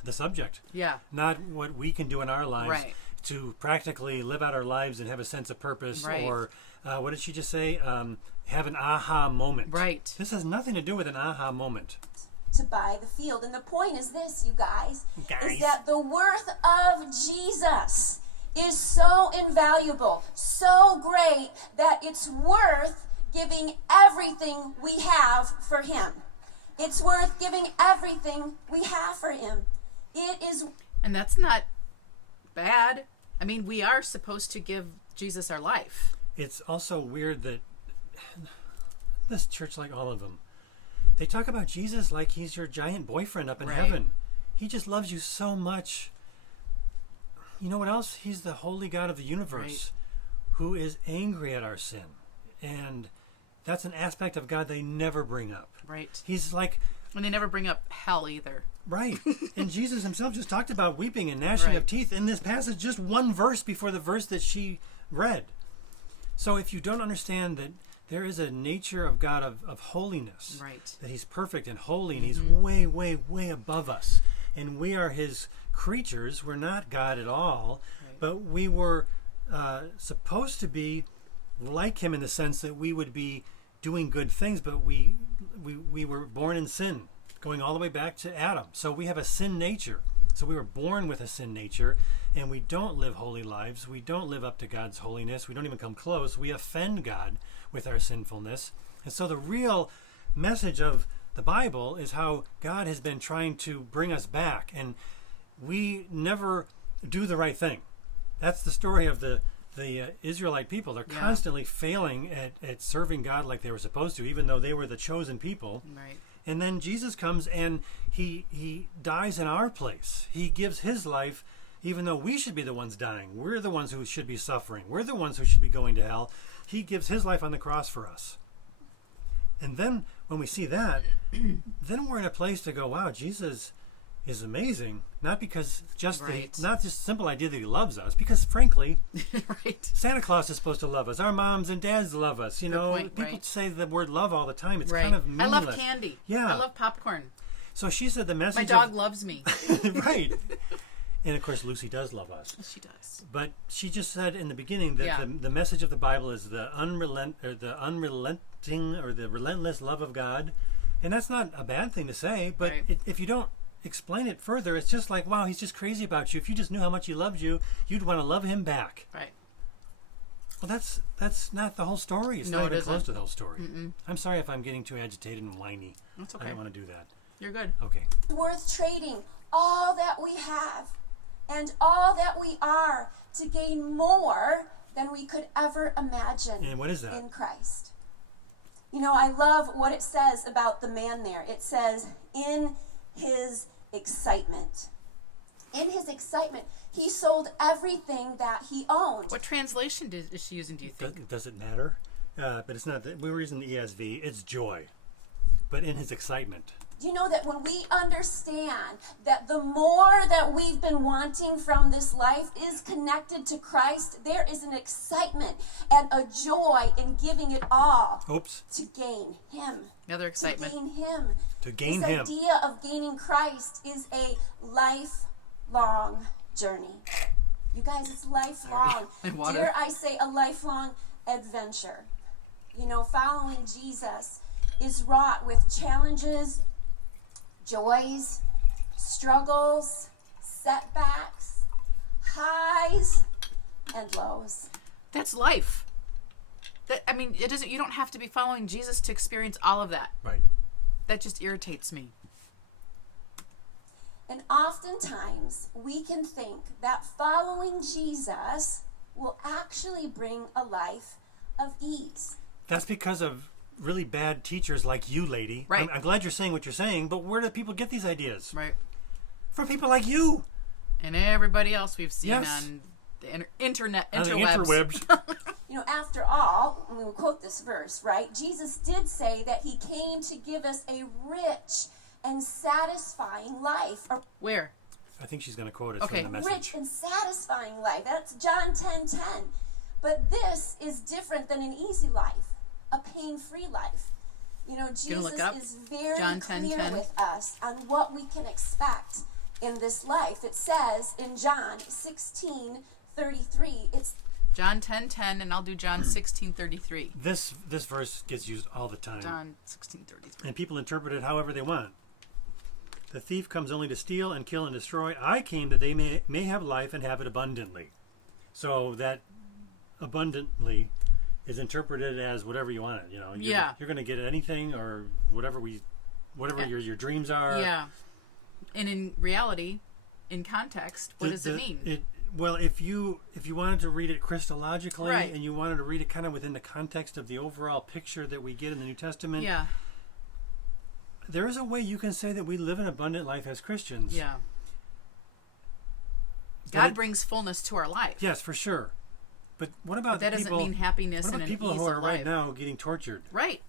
The subject. Yeah. Not what we can do in our lives. Right. To practically live out our lives and have a sense of purpose, or what did she just say? Have an aha moment. Right. This has nothing to do with an aha moment. To buy the field. And the point is this, you guys, is that the worth of Jesus is so invaluable, so great, that it's worth giving everything we have for him. It's worth giving everything we have for him. It is... And that's not bad. I mean, we are supposed to give Jesus our life. It's also weird that this church, like all of them, they talk about Jesus like he's your giant boyfriend up in heaven. He just loves you so much. You know what else? He's the holy God of the universe who is angry at our sin. And that's an aspect of God they never bring up. Right. He's like... And they never bring up hell either. Right. And Jesus himself just talked about weeping and gnashing of teeth in this passage, just one verse before the verse that she read. So if you don't understand that there is a nature of God of holiness, that he's perfect and holy, and he's way, way, way above us, and we are his creatures, we're not God at all, but we were supposed to be like him in the sense that we would be doing good things, but we were born in sin, going all the way back to Adam. So we have a sin nature. So we were born with a sin nature, and we don't live holy lives. We don't live up to God's holiness. We don't even come close. We offend God with our sinfulness. And so the real message of the Bible is how God has been trying to bring us back, and we never do the right thing. That's the story of the Israelite people. They're constantly failing at serving God like they were supposed to, even though they were the chosen people. Right. And then Jesus comes and he dies in our place. He gives his life, even though we should be the ones dying. We're the ones who should be suffering. We're the ones who should be going to hell. He gives his life on the cross for us. And then when we see that, then we're in a place to go, wow, Jesus is amazing. Not because just Right. not just the simple idea that he loves us, because frankly, Right. Santa Claus is supposed to love us. Our moms and dads love us. You know, point, people right. say the word love all the time. It's Right. kind of I meaningless. love candy. Yeah. I love popcorn. So she said the message. My dog loves me. Right. And of course, Lucy does love us. She does. But she just said in the beginning that Yeah. the message of the Bible is the unrelenting or the relentless love of God, and that's not a bad thing to say. But Right. if you don't explain it further, it's just like, wow, he's just crazy about you. If you just knew how much he loves you, you'd want to love him back. Right. Well, that's not the whole story. It's No, not it even close isn't. to the whole story. Mm-mm. I'm sorry if I'm getting too agitated and whiny. That's I okay. don't want to do that. You're good. Okay. Worth trading all that we have and all that we are to gain more than we could ever imagine And what is that? in Christ. You know, I love what it says about the man there. It says, in his excitement. In his excitement, he sold everything that he owned. What translation is she using, do you think? Does it matter? But it's not. We were using the ESV. It's joy. But in his excitement. Do you know that when we understand that the more that we've been wanting from this life is connected to Christ, there is an excitement and a joy in giving it all Oops. to gain Him. Another excitement. To gain Him. To gain this him. idea of gaining Christ is a lifelong journey. You guys, it's lifelong. And water. Dare I say a lifelong adventure. You know, following Jesus is wrought with challenges, joys, struggles, setbacks, highs, and lows. That's life. I mean, it doesn't. You don't have to be following Jesus to experience all of that. Right. That just irritates me. And oftentimes, we can think that following Jesus will actually bring a life of ease. That's because of really bad teachers like you, lady. Right. I'm glad you're saying what you're saying, but where do people get these ideas? Right. From people like you. And everybody else we've seen Yes. on the internet, On the interwebs. interwebs. You know, after all, and we will quote this verse, right? Jesus did say that he came to give us a rich and satisfying life. Or Where? I think she's going to quote it Okay. from the message. rich and satisfying life. That's John 10:10. But this is different than an easy life, a pain-free life. You know, Gonna look Jesus it up? is very John clear 10:10. with us on what we can expect in this life. It says in John 16:33, it's John 10:10, and I'll do John 16:33. This verse gets used all the time. John 16:33. And people interpret it however they want. The thief comes only to steal and kill and destroy. I came that they may have life and have it abundantly. So that abundantly is interpreted as whatever you want it. You know, you're going to get anything or whatever your dreams are. Yeah. And in reality, in context, what does it mean? Well, if you wanted to read it Christologically, Right. and you wanted to read it kind of within the context of the overall picture that we get in the New Testament, Yeah. there is a way you can say that we live an abundant life as Christians. Yeah. But God it- brings fullness to our life. Yes, for sure. But what about But that the doesn't people, mean happiness what and about an people ease who are of right life. now getting tortured? Right.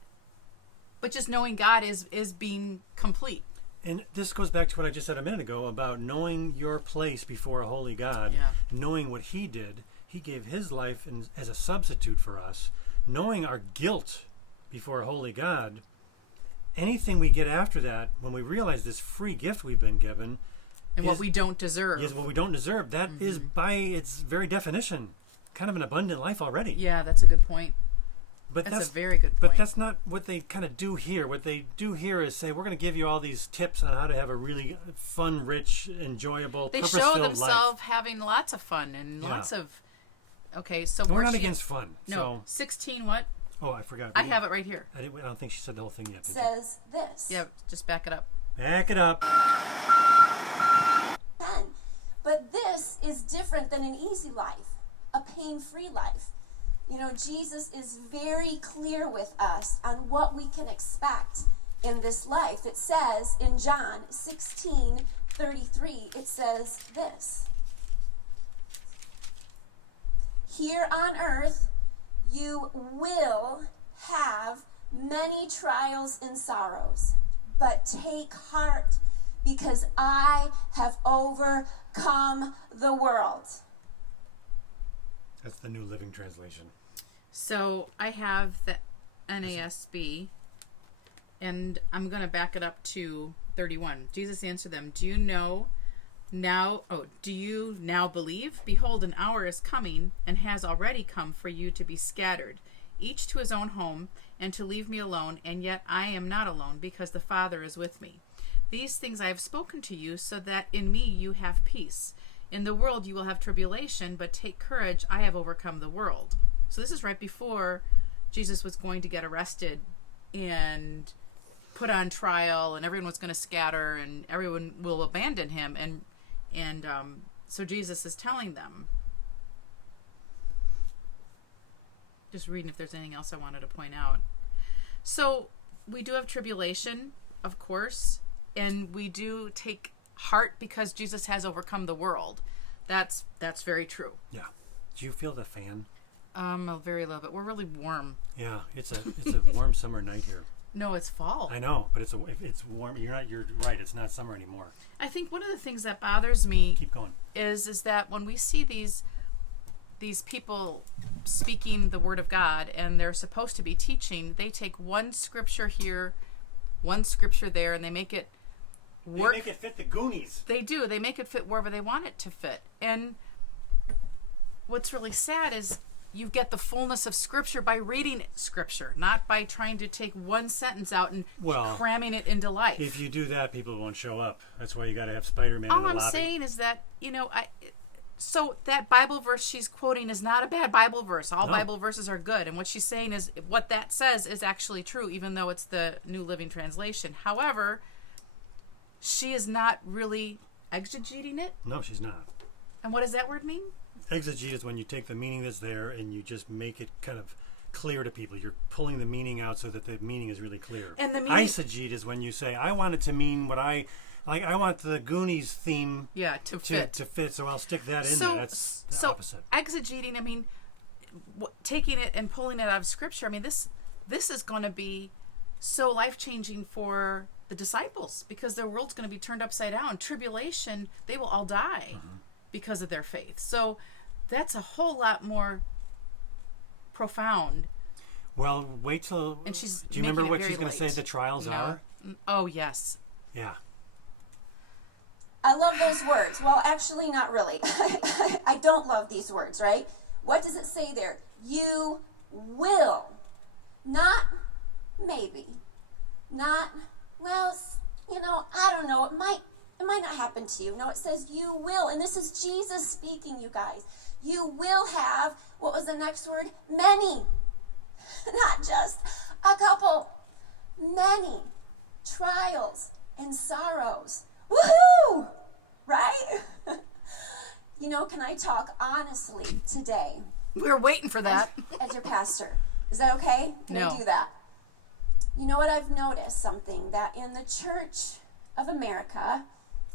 But just knowing God is being complete. And this goes back to what I just said a minute ago about knowing your place before a holy God, Yeah. knowing what He did. He gave His life as a substitute for us. Knowing our guilt before a holy God, anything we get after that, when we realize this free gift we've been given, And what we don't deserve. is what we don't deserve. That is, by its very definition, kind of an abundant life already. Yeah, that's a good point. But That's a very good But point. that's not what they kind of do here. What they do here is say, we're going to give you all these tips on how to have a really fun, rich, enjoyable, They purpose-filled show life. themselves having lots of fun and Yeah. lots of... Okay, so We're where's not she- against fun. No, 16 what? Oh, I forgot. I have it right here. I don't think she said the whole thing yet. Did you? says this. Yeah, just back it up. Back it up. 10. But this is different than an easy life, a pain-free life. You know, Jesus is very clear with us on what we can expect in this life. It says in John 16:33, it says this. Here on earth, you will have many trials and sorrows, but take heart because I have overcome the world. That's the New Living Translation. So I have the NASB, and I'm going to back it up to 31. Jesus answered them, do you now believe? Behold, an hour is coming, and has already come, for you to be scattered, each to his own home, and to leave me alone, and yet I am not alone, because the Father is with me. These things I have spoken to you, so that in me you have peace. In the world you will have tribulation, but take courage, I have overcome the world. So this is right before Jesus was going to get arrested and put on trial, and everyone was going to scatter, and everyone will abandon him. And so Jesus is telling them. Just reading if there's anything else I wanted to point out. So we do have tribulation, of course, and we do take heart because Jesus has overcome the world. That's very true. Yeah. Do you feel the fan? A very little bit. We're really warm. Yeah, it's a warm summer night here. No, it's fall. I know, but it's warm. You're right. It's not summer anymore. I think one of the things that bothers me Keep going. is that when we see these people speaking the word of God and they're supposed to be teaching, they take one scripture here, one scripture there, and they make it work. They make it fit the Goonies. They do. They make it fit wherever they want it to fit. And what's really sad is you get the fullness of scripture by reading scripture, not by trying to take one sentence out and cramming it into life. If you do that, people won't show up. That's why you got to have Spider-Man All in the I'm lobby. saying is that, so that Bible verse she's quoting is not a bad Bible verse. All Bible verses are good. And what she's saying is what that says is actually true, even though it's the New Living Translation. However, she is not really exegeting it. No, she's not. And what does that word mean? Exegete is when you take the meaning that's there and you just make it kind of clear to people. You're pulling the meaning out so that the meaning is really clear. And the meaning... Eisegete is when you say, I want it to mean what I want the Goonies theme to fit, so I'll stick that in there. That's the opposite. Exegeting, I mean, taking it and pulling it out of Scripture, I mean, this is going to be so life-changing for the disciples because their world's going to be turned upside down. Tribulation, they will all die because of their faith. So that's a whole lot more profound. Well, wait till... And she's do you remember what she's going to say the trials are? Oh, yes. Yeah. I love those words. Well, actually, not really. I don't love these words, right? What does it say there? You will. Not maybe. Not, well, I don't know. It might not happen to you. No, it says you will. And this is Jesus speaking, you guys. You will have, what was the next word? Many. Not just a couple. Many trials and sorrows. Woohoo! Right? Can I talk honestly today? We're waiting for that. As your pastor. Is that okay? Can I do that? You know what? I've noticed something that in the Church of America,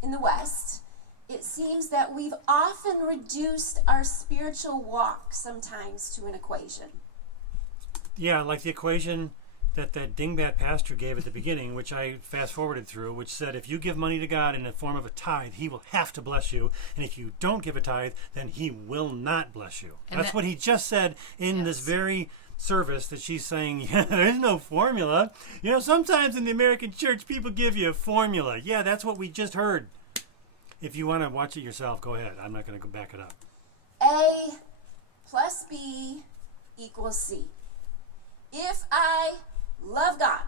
in the West, it seems that we've often reduced our spiritual walk sometimes to an equation. Yeah, like the equation that dingbat pastor gave at the beginning, which I fast-forwarded through, which said if you give money to God in the form of a tithe, he will have to bless you. And if you don't give a tithe, then he will not bless you. And that's what he just said in this very service that she's saying, there's no formula. Sometimes in the American church, people give you a formula. Yeah, that's what we just heard. If you want to watch it yourself, go ahead. I'm not going to go back it up. A plus B equals C. If I love God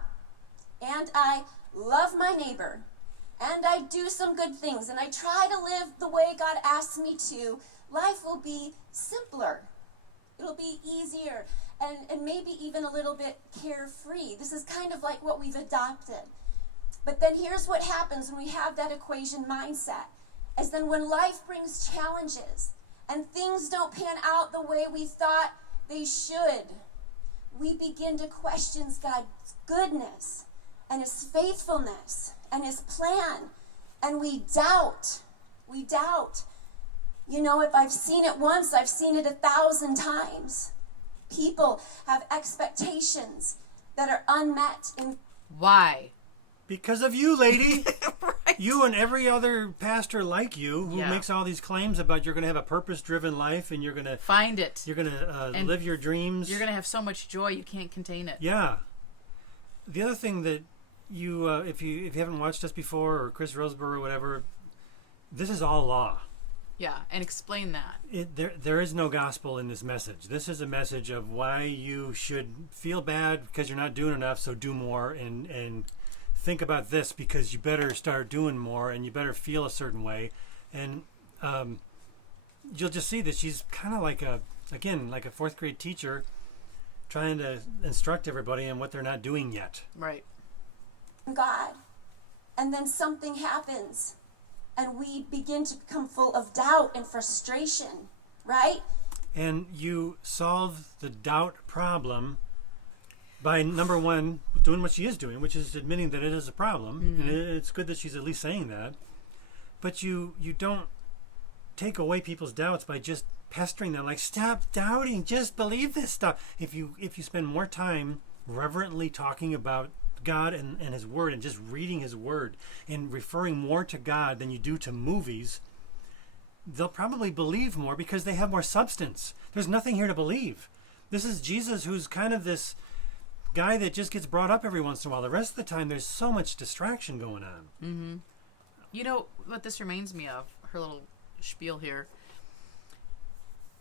and I love my neighbor and I do some good things and I try to live the way God asks me to, life will be simpler. It'll be easier and maybe even a little bit carefree. This is kind of like what we've adopted. But then here's what happens when we have that equation mindset, is then when life brings challenges and things don't pan out the way we thought they should, we begin to question God's goodness and his faithfulness and his plan, and we doubt. We doubt. If I've seen it once, I've seen it 1,000 times. People have expectations that are unmet. Why? Because of you, lady. Right. You and every other pastor like you who makes all these claims about you're going to have a purpose-driven life and you're going to find it. You're going to live your dreams. You're going to have so much joy you can't contain it. Yeah. The other thing that you, if you haven't watched us before, or Chris Roseborough or whatever, this is all law. Yeah, and explain that. There is no gospel in this message. This is a message of why you should feel bad because you're not doing enough, so do more, and think about this because you better start doing more and you better feel a certain way. And you'll just see that she's kind of like a fourth grade teacher trying to instruct everybody on what they're not doing yet. Right. God. And then something happens. And we begin to become full of doubt and frustration, right? And you solve the doubt problem by, number one, doing what she is doing, which is admitting that it is a problem. Mm-hmm. And it's good that she's at least saying that. But you don't take away people's doubts by just pestering them, like, stop doubting, just believe this stuff. If you spend more time reverently talking about God and his word and just reading his word and referring more to God than you do to movies, they'll probably believe more because they have more substance. There's nothing here to believe. This is Jesus, who's kind of this guy that just gets brought up every once in a while. The rest of the time there's so much distraction going on. Mm-hmm. You know what this reminds me of? Her little spiel here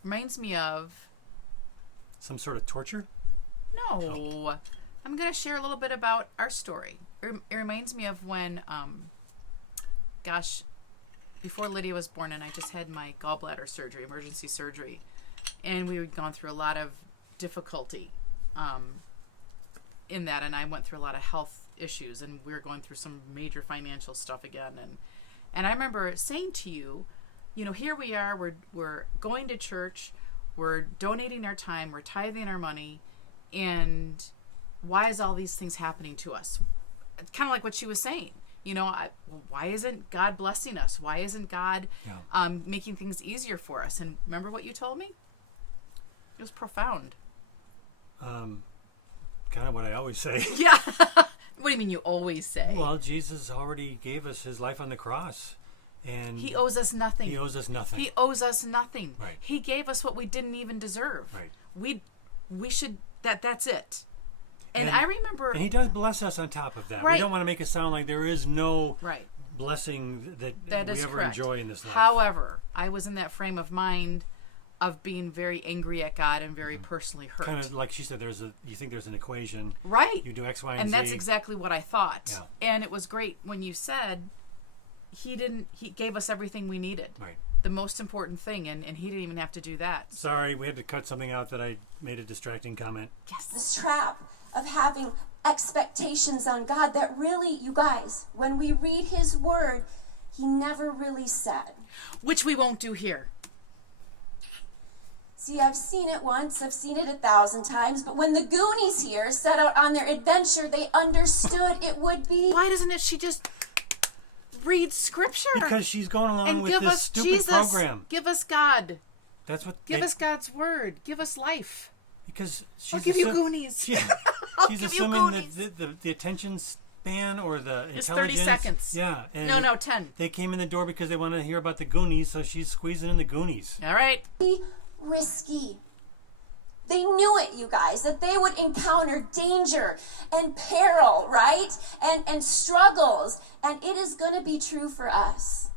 reminds me of some sort of torture? No. Oh. I'm going to share a little bit about our story. It reminds me of when, before Lydia was born, and I just had my gallbladder surgery, emergency surgery, and we had gone through a lot of difficulty in that, and I went through a lot of health issues, and we were going through some major financial stuff again, and I remember saying to you, here we are, we're going to church, we're donating our time, we're tithing our money, and why is all these things happening to us? Kind of like what she was saying. Why isn't God blessing us? Why isn't God making things easier for us? And remember what you told me? It was profound. Kind of what I always say. Yeah. What do you mean you always say? Well, Jesus already gave us his life on the cross. And he owes us nothing. He owes us nothing. He owes us nothing. Right. He gave us what we didn't even deserve. Right. We should, that's it. And I remember... And he does bless us on top of that. Right. We don't want to make it sound like there is no blessing that we ever correct. enjoy in this life. However, I was in that frame of mind of being very angry at God and very personally hurt. Kind of like she said, you think there's an equation. Right. You do X, Y, and Z. And that's exactly what I thought. Yeah. And it was great when you said he gave us everything we needed. Right. The most important thing, and he didn't even have to do that. Sorry, we had to cut something out that I made a distracting comment. Yes. This trap of having expectations on God that really, you guys, when we read his word, he never really said. Which we won't do here. See, I've seen it once, I've seen it 1,000 times, but when the Goonies here set out on their adventure, they understood it would be... Why doesn't she just read scripture? Because she's going along and with give this us stupid Jesus. program. Give us God. That's what. Give us God's word. Give us life. Because she's I'll give you Goonies. Yeah, she's assuming that the attention span or the intelligence. It's 30 seconds. Yeah. And no, 10. They came in the door because they wanted to hear about the Goonies, so she's squeezing in the Goonies. All right. Risky. They knew it, you guys, that they would encounter danger and peril, right? And struggles. And it is going to be true for us.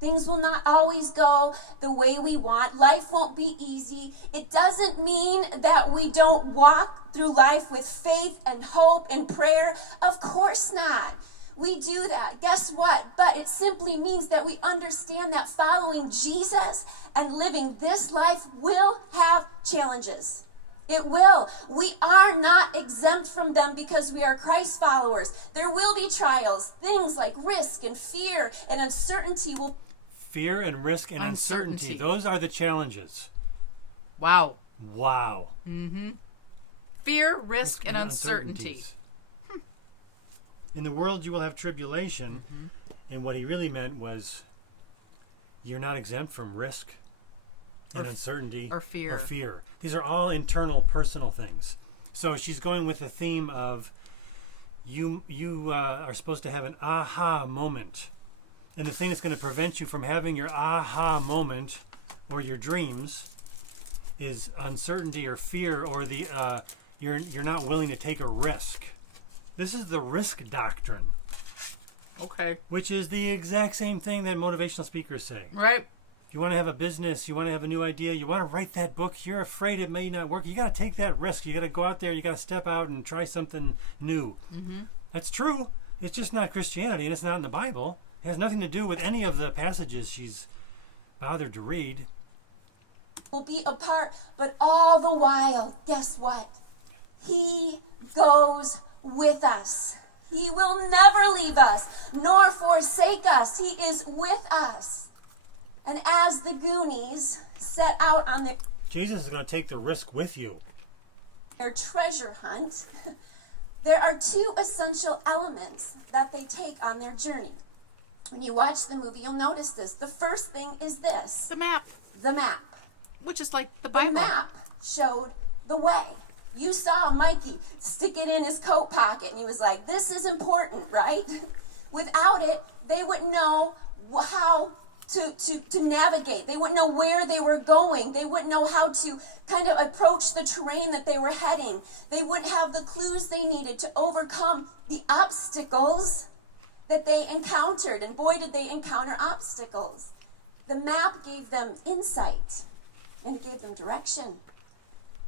Things will not always go the way we want. Life won't be easy. It doesn't mean that we don't walk through life with faith and hope and prayer. Of course not. We do that. Guess what? But it simply means that we understand that following Jesus and living this life will have challenges. It will. We are not exempt from them because we are Christ followers. There will be trials. Things like risk and fear and uncertainty will... Fear and risk and uncertainty. Those are the challenges. Wow. Wow. Mm-hmm. Fear, risk and uncertainty. In the world you will have tribulation. Mm-hmm. And what he really meant was you're not exempt from risk and uncertainty or fear. These are all internal, personal things. So she's going with the theme of you are supposed to have an aha moment And the thing that's going to prevent you from having your aha moment or your dreams is uncertainty or fear, or the you're not willing to take a risk. This is the risk doctrine. Okay. Which is the exact same thing that motivational speakers say. Right. If you want to have a business, you want to have a new idea, you want to write that book, you're afraid it may not work, you got to take that risk. You got to go out there, you got to step out and try something new. Mm-hmm. That's true. It's just not Christianity, and it's not in the Bible. It has nothing to do with any of the passages she's bothered to read. Will be apart, but all the while, guess what? He goes with us. He will never leave us nor forsake us. He is with us. And as the Goonies set out on Jesus is going to take the risk with you. their treasure hunt, there are two essential elements that they take on their journey. When you watch the movie, you'll notice this. The first thing is this. The map. The map. Which is like the Bible. The map showed the way. You saw Mikey stick it in his coat pocket, and he was like, this is important, right? Without it, they wouldn't know how to navigate. They wouldn't know where they were going. They wouldn't know how to kind of approach the terrain that they were heading. They wouldn't have the clues they needed to overcome the obstacles that they encountered. And boy, did they encounter obstacles. The map gave them insight, and it gave them direction.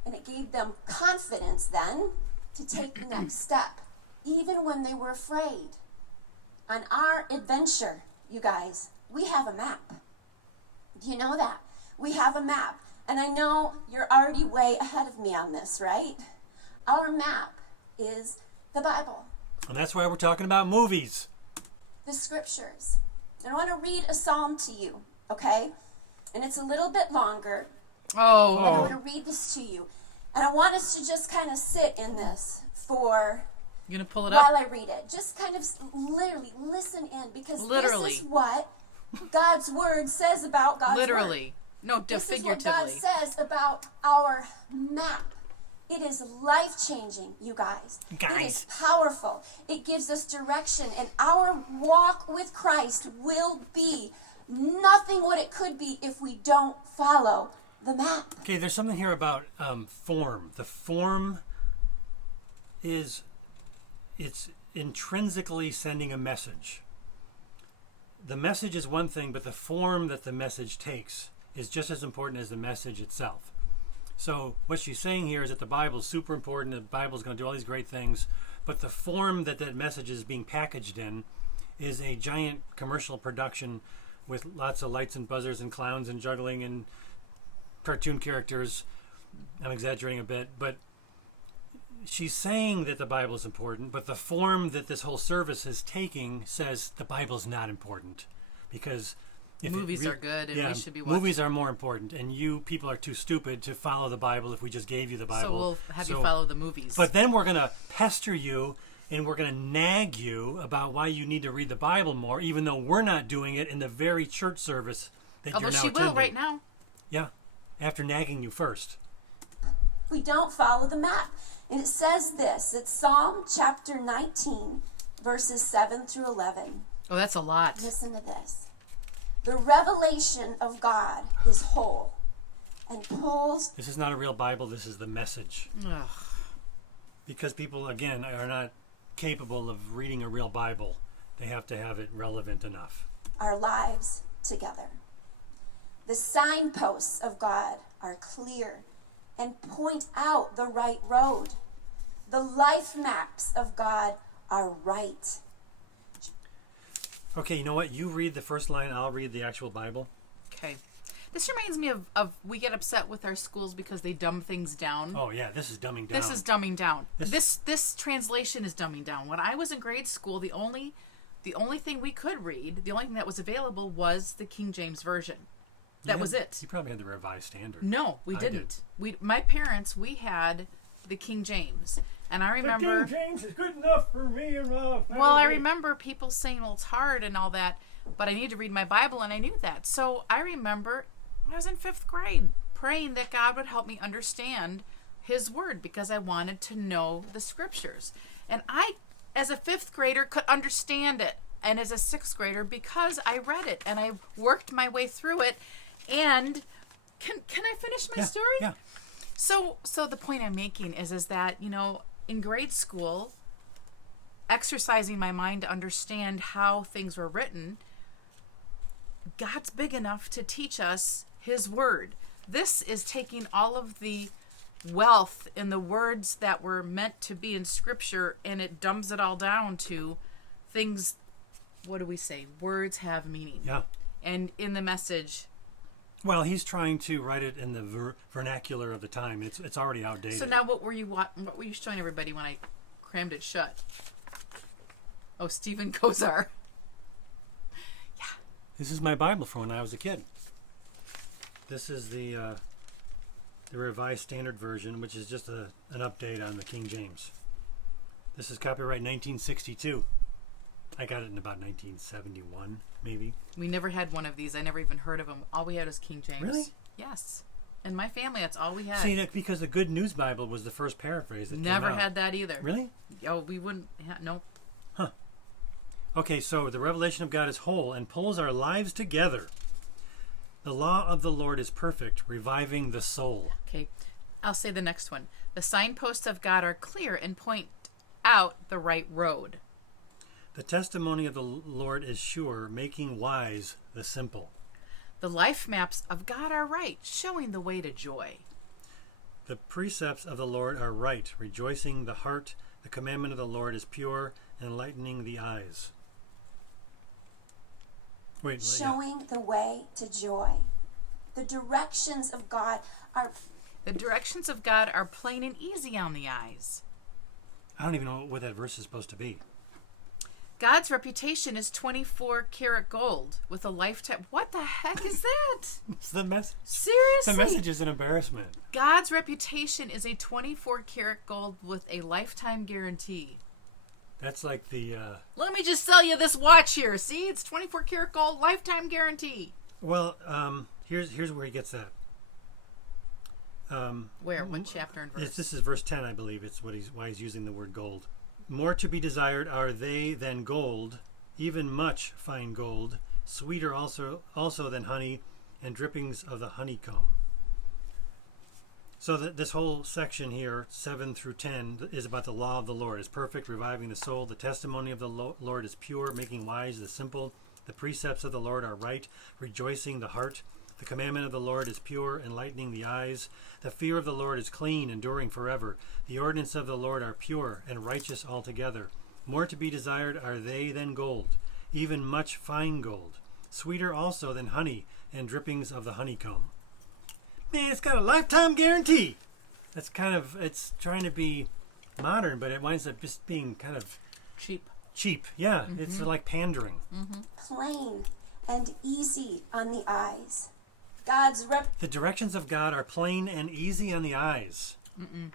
And it gave them confidence then to take the next step, even when they were afraid. On our adventure, you guys, we have a map. Do you know that? We have a map. And I know you're already way ahead of me on this, right? Our map is the Bible. And that's why we're talking about movies. The scriptures. And I want to read a psalm to you, okay? And it's a little bit longer. Oh. And I want to read this to you. And I want us to just kind of sit in this for You gonna pull it up? while I read it. Just kind of literally listen in, because this is what God's word says about God's Literally. word. No, This is figuratively. what God says about our map. It is life-changing, you guys. It is powerful. It gives us direction, and our walk with Christ will be nothing what it could be if we don't follow the map. Okay, there's something here about form. The form it's intrinsically sending a message. The message is one thing, but the form that the message takes is just as important as the message itself. So what she's saying here is that the Bible is super important. The Bible is going to do all these great things, but the form that that message is being packaged in is a giant commercial production with lots of lights and buzzers and clowns and juggling and cartoon characters. I'm exaggerating a bit, but she's saying that the Bible is important, but the form that this whole service is taking says the Bible's not important, because if movies are good, and we should be watching. Movies are more important, and you people are too stupid to follow the Bible if we just gave you the Bible. So we'll have you follow the movies. But then we're going to pester you, and we're going to nag you about why you need to read the Bible more, even though we're not doing it in the very church service that you're now attending. Although she will right now. Yeah, after nagging you first. We don't follow the map. And it says this. It's Psalm chapter 19, verses 7 through 11. Oh, that's a lot. Listen to this. The revelation of God is whole and pulls... This is not a real Bible. This is the message. Ugh. Because people, again, are not capable of reading a real Bible. They have to have it relevant enough. Our lives together. The signposts of God are clear and point out the right road. The life maps of God are right. Okay, you know what? You read the first line, I'll read the actual Bible. Okay. This reminds me of we get upset with our schools because they dumb things down. Oh yeah, this is dumbing down. This is dumbing down. This translation is dumbing down. When I was in grade school, the only thing we could read, the only thing that was available was the King James Version. That was it. You probably had the Revised Standard. No, we didn't. My parents, we had the King James. And I remember... The King James is good enough for me and my family. Well, I remember people saying, well, it's hard and all that, but I need to read my Bible, and I knew that. So I remember I was in 5th grade praying that God would help me understand His Word, because I wanted to know the Scriptures. And I, as a 5th grader, could understand it. and as a 6th grader because I read it and I worked my way through it. And can I finish my story? Yeah. So the point I'm making is that, in grade school, exercising my mind to understand how things were written, God's big enough to teach us his word. This is taking all of the wealth in the words that were meant to be in scripture, and it dumbs it all down to things. What do we say? Words have meaning. Yeah. And in the Message, well, he's trying to write it in the vernacular of the time. It's already outdated. so now what were you showing everybody when I crammed it shut? Oh, Stephen Kozar. This is my Bible from when I was a kid. This is the Revised Standard Version, which is just an update on the King James. This is copyright 1962. I got it in about 1971, maybe. We never had one of these. I never even heard of them. All we had was King James. Really? Yes. In my family, that's all we had. See, because the Good News Bible was the first paraphrase that Never came out. had that either. Really? Oh, we wouldn't. Nope. Huh. Okay, so the revelation of God is whole and pulls our lives together. The law of the Lord is perfect, reviving the soul. Okay, I'll say the next one. The signposts of God are clear and point out the right road. The testimony of the Lord is sure, making wise the simple. The life maps of God are right, showing the way to joy. The precepts of the Lord are right, rejoicing the heart. The commandment of the Lord is pure, enlightening the eyes. Showing the way to joy. The directions of God are... The directions of God are plain and easy on the eyes. I don't even know what that verse is supposed to be. God's reputation is 24 karat gold with a lifetime... What the heck is that? It's the message. Seriously? The message is an embarrassment. God's reputation is a 24 karat gold with a lifetime guarantee. That's like the... Let me just sell you this watch here. See? It's 24 karat gold, lifetime guarantee. Well, here's where he gets that. Where? What chapter and verse? This is verse 10, I believe. It's why he's using the word gold. More to be desired are they than gold, even much fine gold, sweeter also than honey, and drippings of the honeycomb. So this whole section here, 7 through 10, is about the law of the Lord. It's perfect, reviving the soul. The testimony of the Lord is pure, making wise the simple. The precepts of the Lord are right, rejoicing the heart. The commandment of the Lord is pure, enlightening the eyes. The fear of the Lord is clean, enduring forever. The ordinances of the Lord are pure and righteous altogether. More to be desired are they than gold, even much fine gold, sweeter also than honey, and drippings of the honeycomb. Man, it's got a lifetime guarantee. It's trying to be modern, but it winds up just being kind of cheap. Yeah, mm-hmm. It's like pandering. Mm-hmm. Plain and easy on the eyes. The directions of God are plain and easy on the eyes. Mm-mm.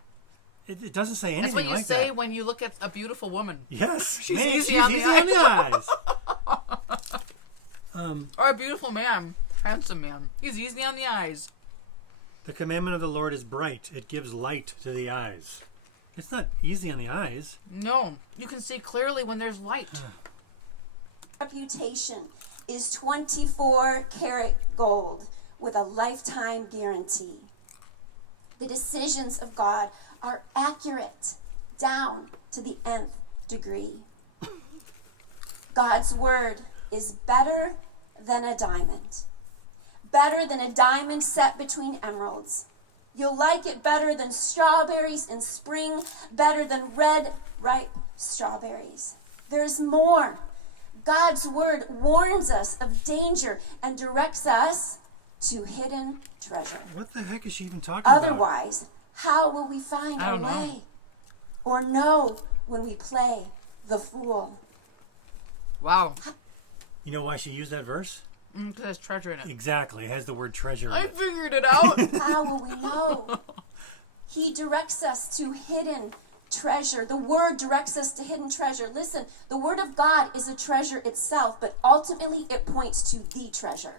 It doesn't say anything like that. That's what you say when you look at a beautiful woman. Yes. She's Man, easy on the eyes. Or a beautiful man, handsome man. He's easy on the eyes. The commandment of the Lord is bright. It gives light to the eyes. It's not easy on the eyes. No. You can see clearly when there's light. Reputation is 24 karat gold with a lifetime guarantee. The decisions of God are accurate down to the nth degree. God's word is better than a diamond. Better than a diamond set between emeralds. You'll like it better than strawberries in spring, better than red, ripe strawberries. There's more. God's word warns us of danger and directs us to hidden treasure. What the heck is she even talking about? Otherwise, how will we find our way? Or know when we play the fool? Wow. You know why she used that verse? Because it has treasure in it. Exactly. It has the word treasure in I it. figured it out. How will we know? He directs us to hidden treasure. The word directs us to hidden treasure. Listen, the word of God is a treasure itself, but ultimately it points to the treasure.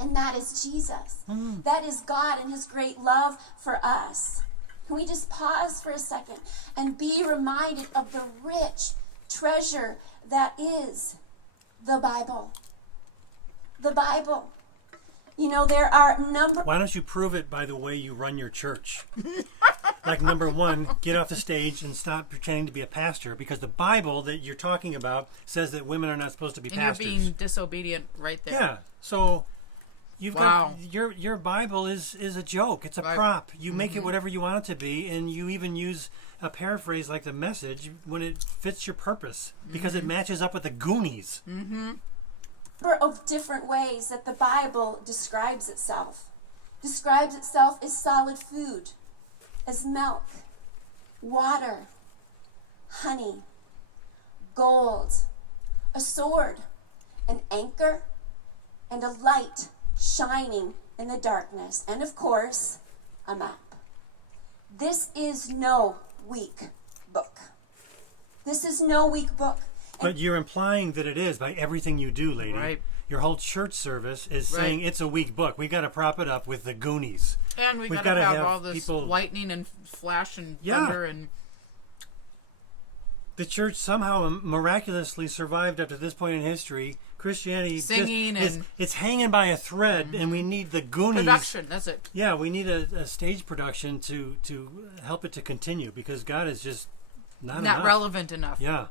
And that is Jesus. That is God and his great love for us. Can we just pause for a second and be reminded of the rich treasure that is the Bible. The Bible. You know, there are Why don't you prove it by the way you run your church? Like, number one, get off the stage and stop pretending to be a pastor, because the Bible that you're talking about says that women are not supposed to be pastors. You're being disobedient right there. Yeah. So you've got your Bible is a joke. It's a prop. You make it whatever you want it to be, and you even use a paraphrase like the Message when it fits your purpose, because it matches up with the Goonies. Of different ways that the Bible describes itself. Describes itself as solid food, as milk, water, honey, gold, a sword, an anchor, and a light shining in the darkness, and of course, a map. This is no weak book. This is no weak book. But you're implying that it is by everything you do, lady. Right. Your whole church service is saying it's a weak book. We got to prop it up with the Goonies. And we've got to have all this lightning and flash and thunder and... The church somehow miraculously survived up to this point in history. Christianity singing it's hanging by a thread, and we need the Goonies. Production, that's it. Yeah, we need a stage production to help it to continue, because God is just not enough. Relevant enough. Yeah.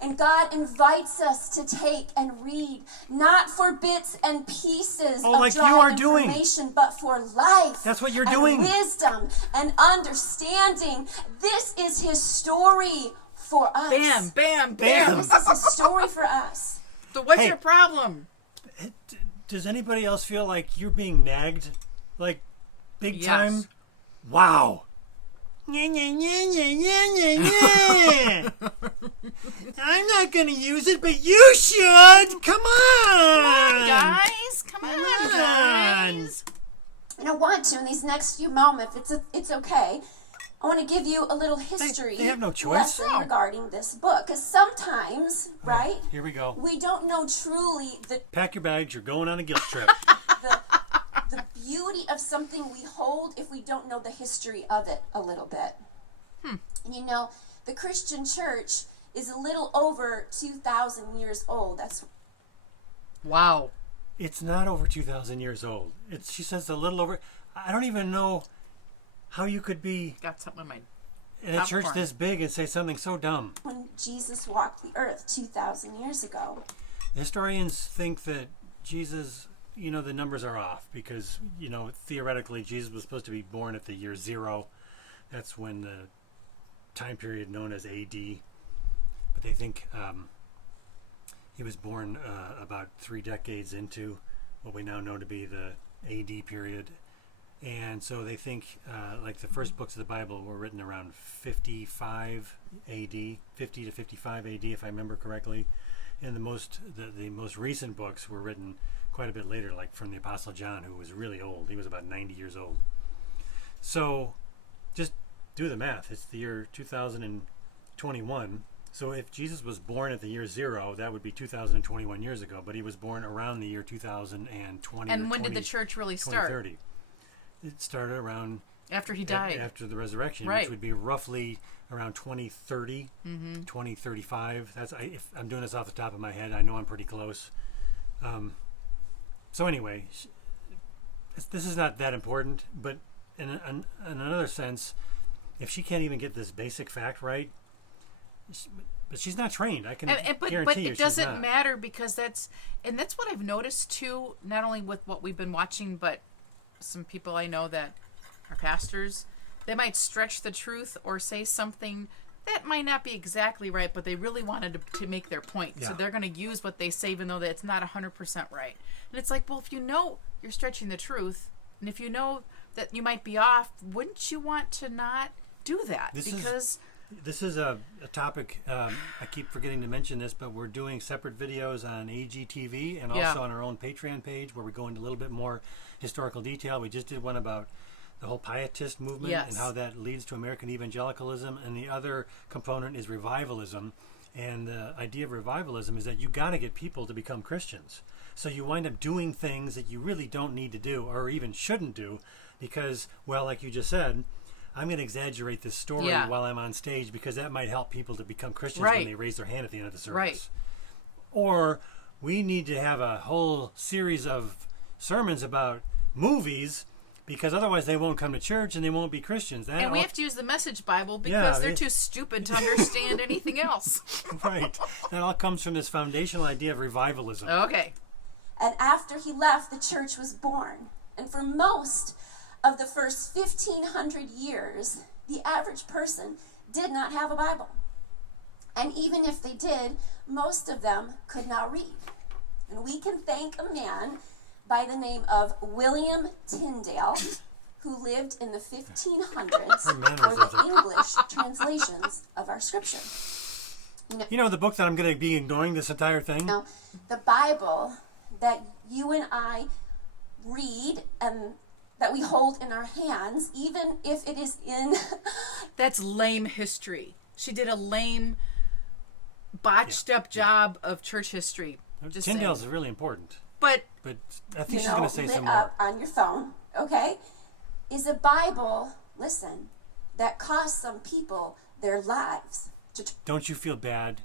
And God invites us to take and read, not for bits and pieces of like dry you are information, but for life. That's what you're and doing. Wisdom and understanding. This is His story for us. Bam, bam, bam. This is His story for us. So what's your problem? Does anybody else feel like you're being nagged? Like, big time? Yes. Wow. Yeah, yeah, yeah, yeah, yeah, yeah. I'm not going to use it, but you should. Come on. Guys. Come on, guys. And I want to, in these next few moments, it's okay, I want to give you a little history they have no choice. lesson regarding this book. Because sometimes, right? Here we go. We don't know truly Pack your bags. You're going on a guilt trip. the beauty of something we hold if we don't know the history of it a little bit. And you know, the Christian church is a little over 2,000 years old. That's wow. It's not over 2,000 years old. She says a little over. I don't even know how you could be got something in my in a church this big and say something so dumb. When Jesus walked the earth 2,000 years ago. Historians think that Jesus, the numbers are off, because, theoretically Jesus was supposed to be born at the year 0. That's when the time period known as AD. But they think he was born about 3 decades into what we now know to be the AD period. And so they think like the first books of the Bible were written around 55 AD, 50 to 55 AD, if I remember correctly. And the most recent books were written quite a bit later, like from the Apostle John, who was really old. He was about 90 years old. So just do the math. It's the year 2021. So if Jesus was born at the year 0, that would be 2021 years ago. But he was born around the year 2020. And when did the church really start? 2030. It started around after he died, after the resurrection, right, which would be roughly around 2030, 2035. If I'm doing this off the top of my head, I know I'm pretty close. So anyway, this is not that important, but in another sense, if she can't even get this basic fact right, but she's not trained. I can guarantee you it doesn't matter, because that's what I've noticed too, not only with what we've been watching, but some people I know that are pastors, they might stretch the truth or say something that might not be exactly right, but they really wanted to make their point. Yeah. So they're going to use what they say, even though that it's not 100% right. And it's like, well, if you know you're stretching the truth, and if you know that you might be off, wouldn't you want to not do that? This is a topic, I keep forgetting to mention this, but we're doing separate videos on AGTV and also on our own Patreon page, where we go into a little bit more historical detail. We just did one about the whole pietist movement and how that leads to American evangelicalism, and the other component is revivalism. And the idea of revivalism is that you got to get people to become Christians. So you wind up doing things that you really don't need to do or even shouldn't do, because, well, like you just said, I'm going to exaggerate this story Yeah. while I'm on stage because that might help people to become Christians Right. when they raise their hand at the end of the service. Right. Or we need to have a whole series of sermons about movies because otherwise they won't come to church and they won't be Christians. That And we all- have to use the Message Bible because Yeah, they're it- too stupid to understand anything else. Right. That all comes from this foundational idea of revivalism. Okay. And after he left, the church was born. And for most of the first 1,500 years, the average person did not have a Bible. And even if they did, most of them could not read. And we can thank a man by the name of William Tyndale, who lived in the 1500s Her for mannerisms the are- English translations of our scripture. You know the book that I'm going to be ignoring this entire thing? Now, the Bible that you and I read and that we hold in our hands, even if it is in That's lame history. She did a lame, botched up job of church history. Just Tyndale's saying. is really important. But I think you she's know, going to say lit some up more. on your phone, okay, is a Bible, listen, that cost some people their lives. Don't you feel bad?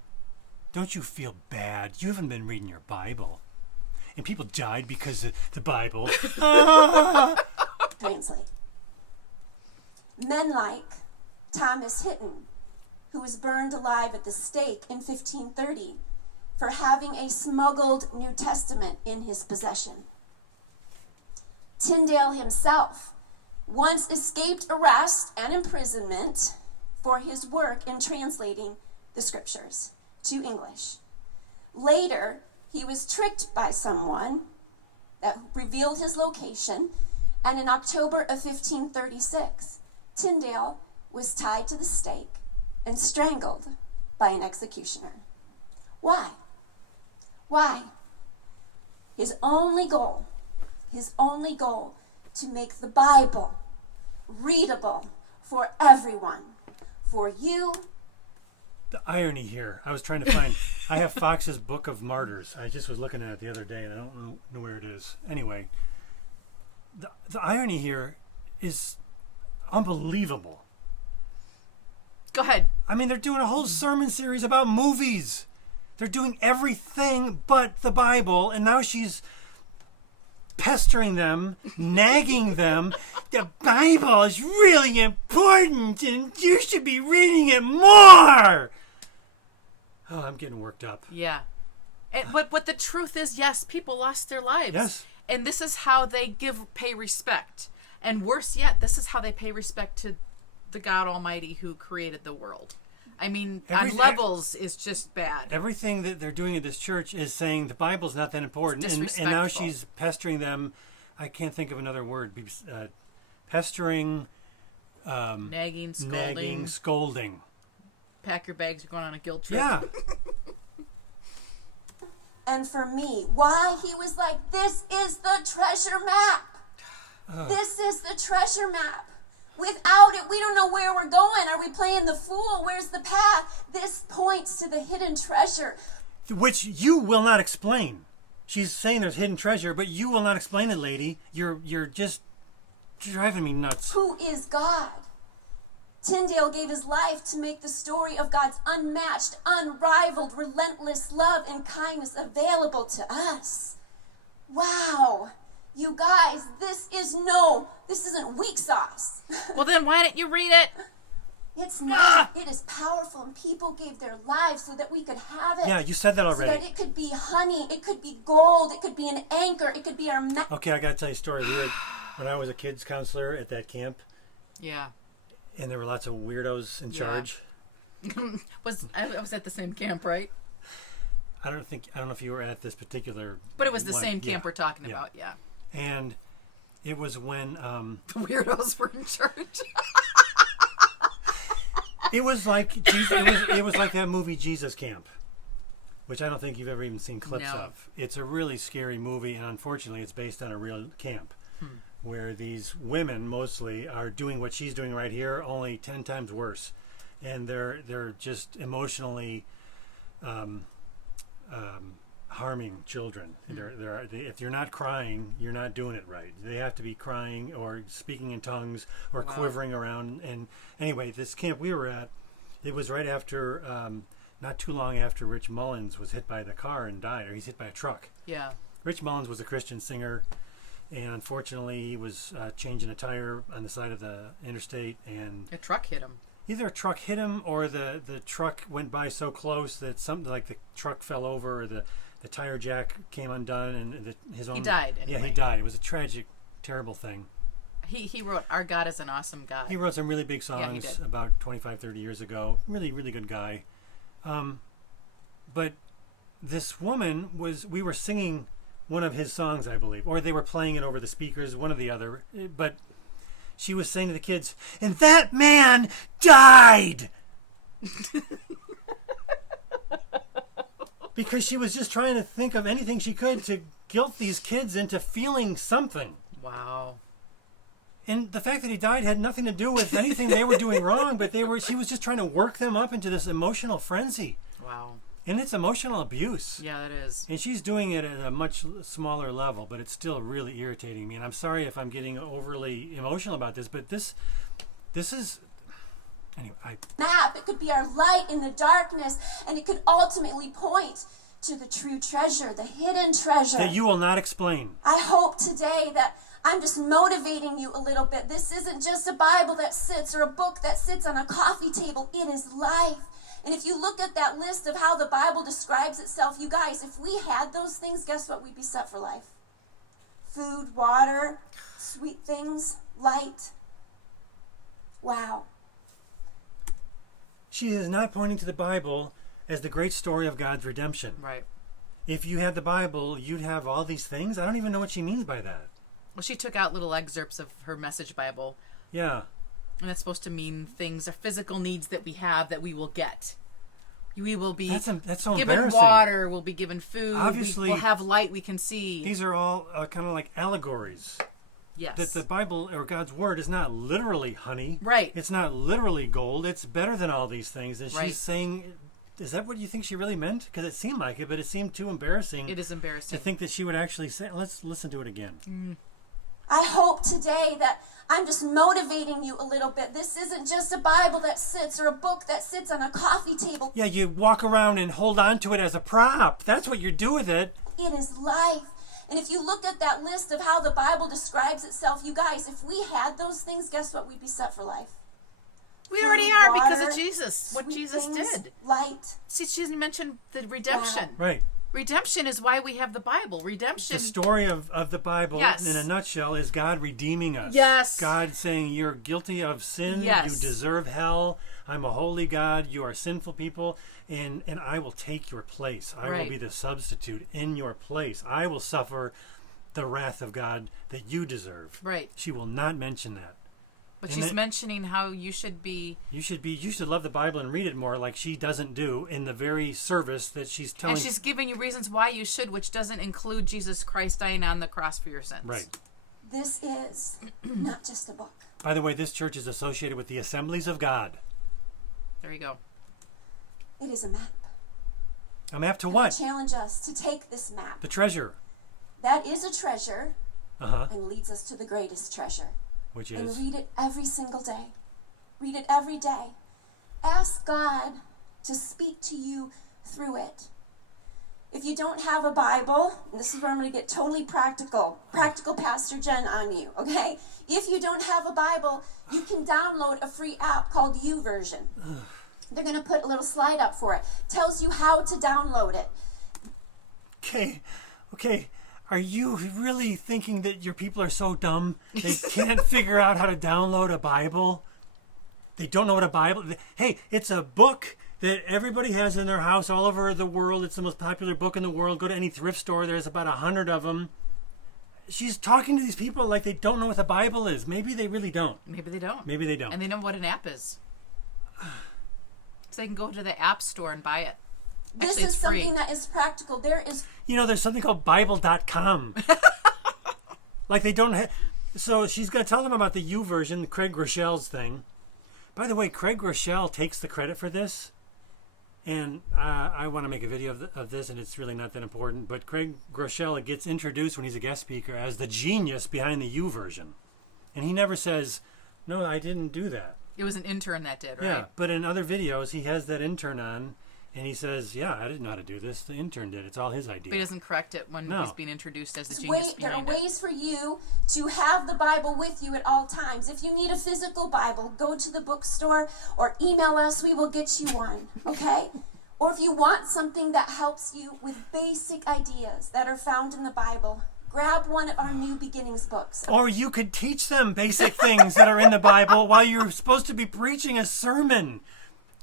Don't you feel bad? You haven't been reading your Bible. And people died because of the Bible. Translate. Men like Thomas Hitton, who was burned alive at the stake in 1530 for having a smuggled New Testament in his possession. Tyndale himself once escaped arrest and imprisonment for his work in translating the scriptures to English. Later, he was tricked by someone that revealed his location, and in October of 1536, Tyndale was tied to the stake and strangled by an executioner. Why? Why? His only goal to make the Bible readable for everyone, for you. The irony here, I was trying to find. I have Fox's Book of Martyrs. I just was looking at it the other day, and I don't know where it is. Anyway, the irony here is unbelievable. go ahead. I mean, they're doing a whole sermon series about movies. They're doing everything but the Bible, and now she's pestering them, nagging them. The Bible is really important, and you should be reading it more. Oh, I'm getting worked up. Yeah. But the truth is, yes, people lost their lives. Yes. And this is how they pay respect. And worse yet, this is how they pay respect to the God Almighty who created the world. I mean, on levels, is just bad. Everything that they're doing at this church is saying the Bible's not that important. It's And now disrespectful. she's pestering them. I can't think of another word. Pestering, Nagging, scolding. scolding. Pack your bags, you're going on a guilt trip. Yeah. And for me, why he was like, this is the treasure map. This is the treasure map. Without it, we don't know where we're going. Are we playing the fool? Where's the path? This points to the hidden treasure. Which you will not explain. She's saying there's hidden treasure, but you will not explain it, lady. You're just driving me nuts. Who is God? Tyndale gave his life to make the story of God's unmatched, unrivaled, relentless love and kindness available to us. Wow. You guys, this isn't weak sauce. Well, then why didn't you read it? It's not. It is powerful, and people gave their lives so that we could have it. Yeah, you said that So already. that it could be honey, it could be gold, it could be an anchor, it could be our Okay, I got to tell you a story. When I was a kids counselor at that camp, Yeah. and there were lots of weirdos in charge. I was at the same camp, right? I don't know if you were at this particular. But it was the one. same camp Yeah. we're talking about, yeah. And it was when The weirdos were in charge. it was like it was like that movie Jesus Camp, which I don't think you've ever even seen clips No. of. It's a really scary movie, and unfortunately, it's based on a real camp where these women mostly are doing what she's doing right here, only 10 times worse, and they're just emotionally harming children. If you're not crying, you're not doing it right. They have to be crying or speaking in tongues or quivering around. And anyway, this camp we were at, it was right after, not too long after Rich Mullins was hit by the car and died, or he's hit by a truck. Yeah. Rich Mullins was a Christian singer, and unfortunately he was changing a tire on the side of the interstate, and a truck hit him. Either a truck hit him or the truck went by so close that something like the truck fell over, or the tire jack came undone, and his own... He died, anyway. Yeah, he died. It was a tragic, terrible thing. He wrote Our God is an Awesome God. He wrote some really big songs about 25, 30 years ago. Really, really good guy. But this woman we were singing one of his songs, I believe, or they were playing it over the speakers, one or the other. But she was saying to the kids, and that man died! Because she was just trying to think of anything she could to guilt these kids into feeling something. Wow. And the fact that he died had nothing to do with anything they were doing wrong, but she was just trying to work them up into this emotional frenzy. Wow. And it's emotional abuse. Yeah, it is. And she's doing it at a much smaller level, but it's still really irritating me. And I'm sorry if I'm getting overly emotional about this, but this is... Anyway, map. It could be our light in the darkness, and it could ultimately point to the true treasure, the hidden treasure. That you will not explain. I hope today that I'm just motivating you a little bit. This isn't just a Bible that sits or a book that sits on a coffee table. It is life. And if you look at that list of how the Bible describes itself, you guys, if we had those things, guess what? We'd be set for life. Food, water, sweet things, light. Wow. She is not pointing to the Bible as the great story of God's redemption. Right. If you had the Bible, you'd have all these things. I don't even know what she means by that. Well, she took out little excerpts of her message Bible. Yeah. And that's supposed to mean things, or physical needs that we have that we will get. We will be that's so given embarrassing. water, we'll be given food, obviously, we'll have light we can see. These are all kind of like allegories. Yes. That the Bible or God's Word is not literally honey. Right. It's not literally gold. It's better than all these things. And right. She's saying, is that what you think she really meant? Because it seemed like it, but it seemed too embarrassing. It is embarrassing. To think that she would actually say, let's listen to it again. I hope today that I'm just motivating you a little bit. This isn't just a Bible that sits or a book that sits on a coffee table. Yeah, you walk around and hold on to it as a prop. That's what you do with it. It is life. And if you look at that list of how the Bible describes itself, you guys, if we had those things, guess what? We'd be set for life. We already are because of Jesus. What Jesus things, did. Light. See, she didn't mention the redemption. Wow. Right. Redemption is why we have the Bible. Redemption. The story of the Bible, yes. in a nutshell, is God redeeming us. Yes. God saying, you're guilty of sin. Yes. You deserve hell. I'm a holy God. You are sinful people. And I will take your place. I will be the substitute in your place. I will suffer the wrath of God that you deserve. Right. She will not mention that. But she's mentioning how you should be... You should love the Bible and read it more, like she doesn't do in the very service that she's telling. And she's giving you reasons why you should, which doesn't include Jesus Christ dying on the cross for your sins. Right. This is not just a book. By the way, this church is associated with the Assemblies of God. There you go. It is a map. A map to what? I challenge us to take this map. The treasure. That is a treasure. Uh-huh. And leads us to the greatest treasure. Which and is? read it every single day. Read it every day. Ask God to speak to you through it. If you don't have a Bible, and this is where I'm going to get totally practical Pastor Jen on you, okay? If you don't have a Bible, you can download a free app called YouVersion. They're going to put a little slide up for it. Tells you how to download it. Okay. Are you really thinking that your people are so dumb they can't figure out how to download a Bible? They don't know what a Bible... Hey, it's a book that everybody has in their house all over the world. It's the most popular book in the world. Go to any thrift store. There's about 100 of them. She's talking to these people like they don't know what the Bible is. Maybe they really don't. Maybe they don't. Maybe they don't. And they know what an app is. So they can go to the app store and buy it. This is something that is practical. There's something called Bible.com. Like they don't have... So she's going to tell them about the YouVersion, Craig Rochelle's thing. By the way, Craig Rochelle takes the credit for this. And I want to make a video of this, and it's really not that important. But Craig Groeschel gets introduced when he's a guest speaker as the genius behind the U version. And he never says, no, I didn't do that. It was an intern that did, right? Yeah, but in other videos, he has that intern on, and he says, yeah, I didn't know how to do this. The intern did. It's all his idea. But he doesn't correct it when No. he's being introduced as the genius There are behind it. ways for you to have the Bible with you at all times. If you need a physical Bible, go to the bookstore or email us. We will get you one, okay? Or if you want something that helps you with basic ideas that are found in the Bible, grab one of our New Beginnings books. Or you could teach them basic things that are in the Bible while you're supposed to be preaching a sermon.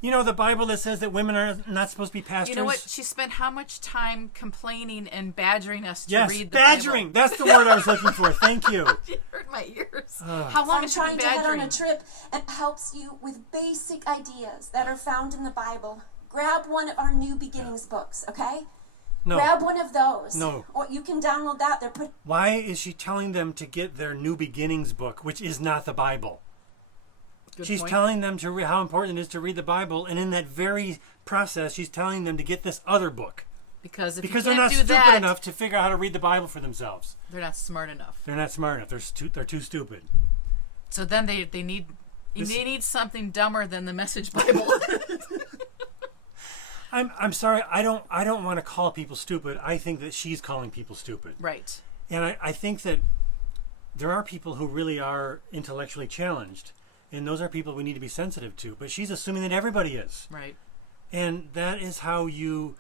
You know, the Bible that says that women are not supposed to be pastors? You know what? She spent how much time complaining and badgering us to Yes, read the badgering. Bible? That's the word I was looking for. Thank you. She hurt my ears. How long I'm has she been trying to head on badgering? a trip and helps you with basic ideas that are found in the Bible. Grab one of our New Beginnings books, okay? No. Grab one of those. No. Or you can download that. They're put. Why is she telling them to get their New Beginnings book, which is not the Bible? Good She's point. telling them to how important it is to read the Bible, and in that very process, she's telling them to get this other book. Because if Because you they're can't not do stupid that, enough to figure out how to read the Bible for themselves. they're not smart enough. They're not smart enough. They're too stupid. So then they need something dumber than the Message Bible. I'm sorry. I don't want to call people stupid. I think that she's calling people stupid. Right. And I think that there are people who really are intellectually challenged, and those are people we need to be sensitive to. But she's assuming that everybody is. Right. And that is how you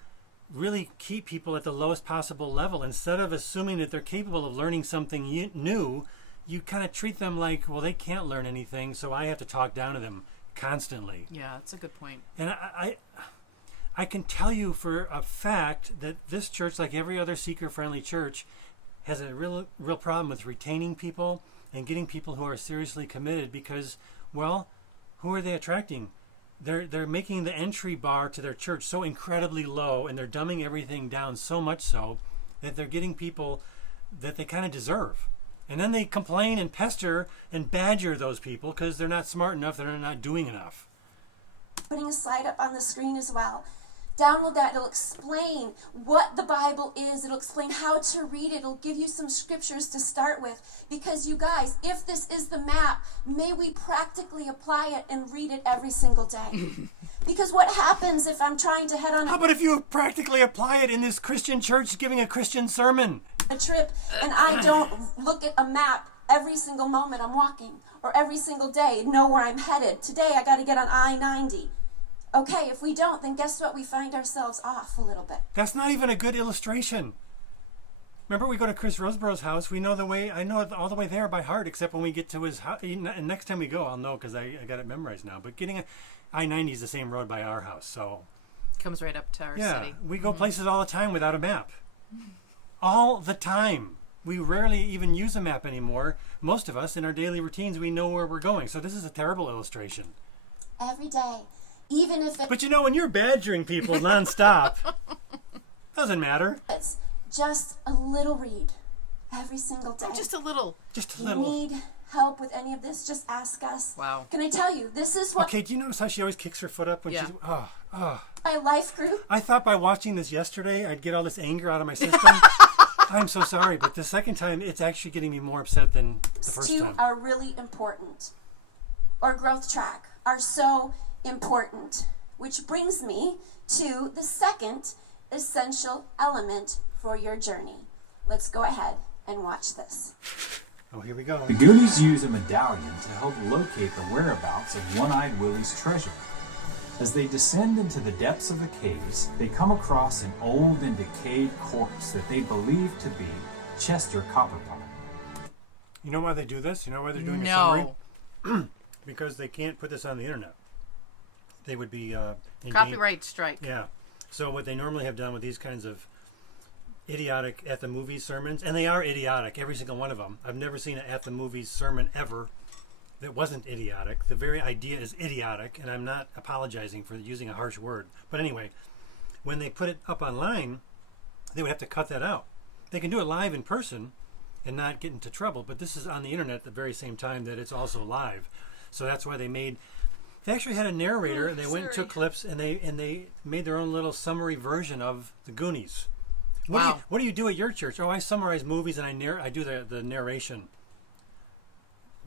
really keep people at the lowest possible level. Instead of assuming that they're capable of learning something new, you kind of treat them like, well, they can't learn anything, so I have to talk down to them constantly. Yeah, that's a good point. And I can tell you for a fact that this church, like every other seeker-friendly church, has a real problem with retaining people and getting people who are seriously committed because, well, who are they attracting? They're making the entry bar to their church so incredibly low, and they're dumbing everything down so much so that they're getting people that they kind of deserve. And then they complain and pester and badger those people because they're not smart enough, they're not doing enough. Putting a slide up on the screen as well. Download that. It'll explain what the Bible is. It'll explain how to read it. It'll give you some scriptures to start with. Because you guys, if this is the map, may we practically apply it and read it every single day. Because what happens if I'm trying to head on How about if you practically apply it in this Christian church giving a Christian sermon? a trip and I don't look at a map every single moment I'm walking or every single day and know where I'm headed? Today I got to get on I-90. Okay, if we don't, then guess what? We find ourselves off a little bit. That's not even a good illustration. Remember, we go to Chris Roseborough's house. We know the way. I know it all the way there by heart, except when we get to his house. And next time we go, I'll know because I got it memorized now. But getting I-90 is the same road by our house, so Comes right up to our yeah, city. we go places all the time without a map. All the time. We rarely even use a map anymore. Most of us, in our daily routines, we know where we're going. So this is a terrible illustration. Every day. Even if But you know, when you're badgering people nonstop, doesn't matter. it's just a little read every single day. Just a little. Just a you little. need help with any of this, just ask us. Wow. Can I tell you, this is what Okay, do you notice how she always kicks her foot up when Yeah. she's... my life group I thought by watching this yesterday, I'd get all this anger out of my system. I'm so sorry, but the second time, it's actually getting me more upset than the first two time. are really important. Or growth track are so important. Which brings me to the second essential element for your journey. Let's go ahead and watch this. Oh, here we go. The Goonies use a medallion to help locate the whereabouts of One-Eyed Willie's treasure. As they descend into the depths of the caves, they come across an old and decayed corpse that they believe to be Chester Copperpot. You know why they do this? You know why they're doing a No. summary? Because they can't put this on the internet. They would be in Copyright strike. Yeah. So what they normally have done with these kinds of idiotic at the movies sermons, and they are idiotic, every single one of them. I've never seen an at the movies sermon ever that wasn't idiotic. The very idea is idiotic, and I'm not apologizing for using a harsh word. But anyway, when they put it up online, they would have to cut that out. They can do it live in person and not get into trouble, but this is on the internet at the very same time that it's also live. So that's why they made They actually had a narrator, and they went and took clips, and they made their own little summary version of the Goonies. What do you do at your church? Oh, I summarize movies and I do the narration.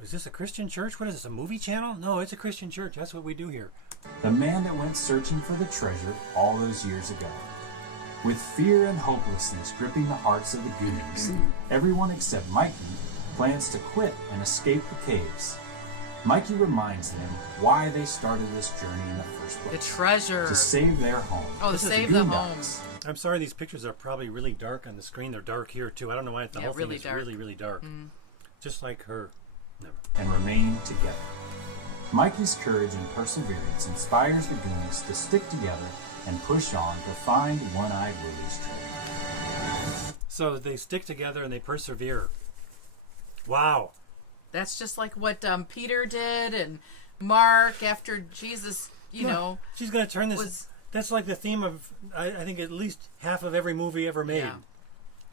Is this a Christian church? What is this, a movie channel? No, it's a Christian church. That's what we do here. The man that went searching for the treasure all those years ago. With fear and hopelessness gripping the hearts of the Goonies, everyone except Mikey plans to quit and escape the caves. Mikey reminds them why they started this journey in the first place. The treasure. To save their home. Oh, to save the homes. I'm sorry, these pictures are probably really dark on the screen. They're dark here, too. I don't know why the whole thing is really, really dark. Just like her. Never. And remain together. Mikey's courage and perseverance inspires the Goonies to stick together and push on to find One-Eyed Willie's treasure. So they stick together and they persevere. Wow. That's just like what Peter did and Mark after Jesus, you know. She's going to turn this... That's like the theme of, I think, at least half of every movie ever made. Yeah.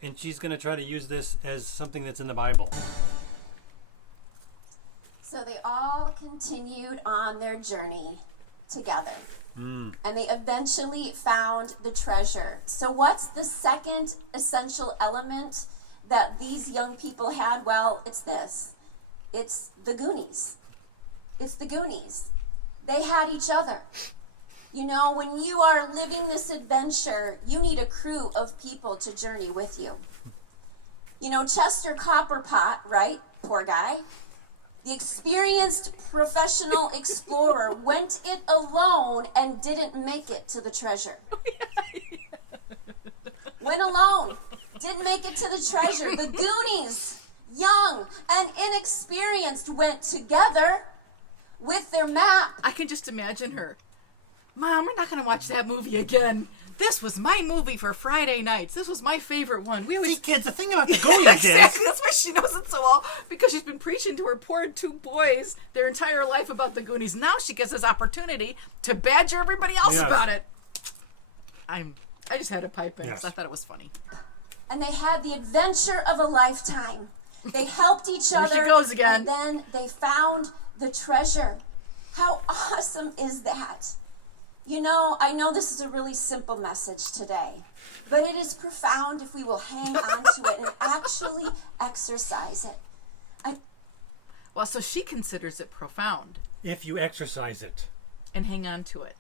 And she's going to try to use this as something that's in the Bible. So they all continued on their journey together. And they eventually found the treasure. So what's the second essential element that these young people had? Well, it's this. It's the Goonies. It's the Goonies. They had each other. You know, when you are living this adventure, you need a crew of people to journey with you. You know, Chester Copperpot, right? Poor guy. The experienced professional explorer went it alone and didn't make it to the treasure. Went alone, didn't make it to the treasure. The Goonies, young and inexperienced, went together with their map. I can just imagine her. Mom, we're not going to watch that movie again. This was my movie for Friday nights. This was my favorite one. We always... See, kids, the thing about the Goonies is... Exactly. That's why she knows it so well. Because she's been preaching to her poor two boys their entire life about the Goonies. Now she gets this opportunity to badger everybody else about it. I just had to pipe in because I thought it was funny. And they had the adventure of a lifetime. They helped each other. Here she goes again. And then they found the treasure. How awesome is that? You know, I know this is a really simple message today, but it is profound if we will hang on to it and actually exercise it. Well, so she considers it profound. If you exercise it. And hang on to it.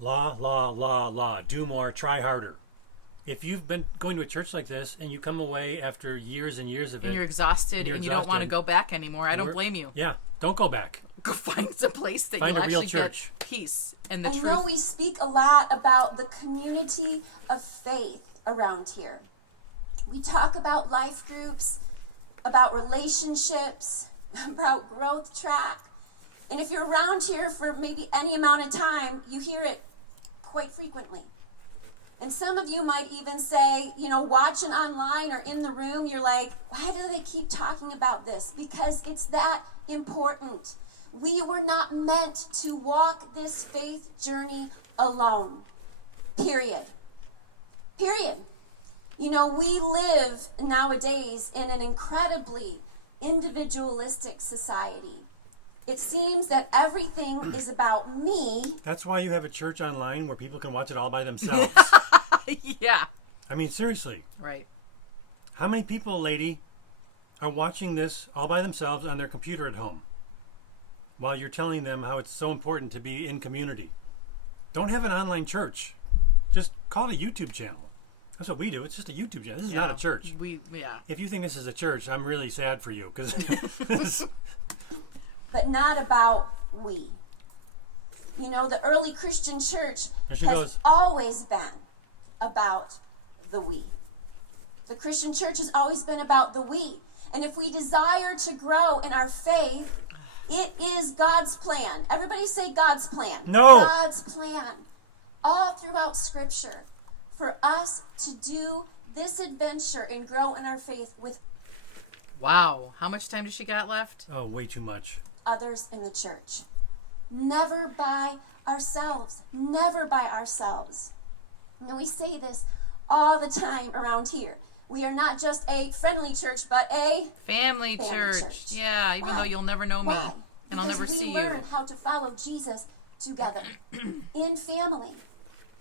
Law. Do more, try harder. If you've been going to a church like this and you come away after years and years of it. And you're exhausted and you don't want to go back anymore, I don't blame you. Yeah, don't go back. Go find some place that you'll actually get peace and the truth. I know we speak a lot about the community of faith around here. We talk about life groups, about relationships, about growth track. And if you're around here for maybe any amount of time, you hear it quite frequently. And some of you might even say, you know, watching online or in the room, you're like, why do they keep talking about this? Because it's that important. We were not meant to walk this faith journey alone. Period. You know, we live nowadays in an incredibly individualistic society. It seems that everything is about me. That's why you have a church online where people can watch it all by themselves. Yeah. I mean, seriously. Right. How many people, lady, are watching this all by themselves on their computer at home while you're telling them how it's so important to be in community? Don't have an online church. Just call it a YouTube channel. That's what we do. It's just a YouTube channel. This is not a church. If you think this is a church, I'm really sad for you. But not about we. You know, the early Christian church has always been about the we. The Christian church has always been about the we. And if we desire to grow in our faith, it is God's plan. Everybody say God's plan. No. God's plan. All throughout Scripture. For us to do this adventure and grow in our faith with... Wow. How much time does she got left? Oh, way too much. Others in the church. Never by ourselves. Never by ourselves. And we say this all the time around here. We are not just a friendly church, but a family church. Yeah, even though you'll never know me. And I'll Because never see we you. learn how to follow Jesus together in family.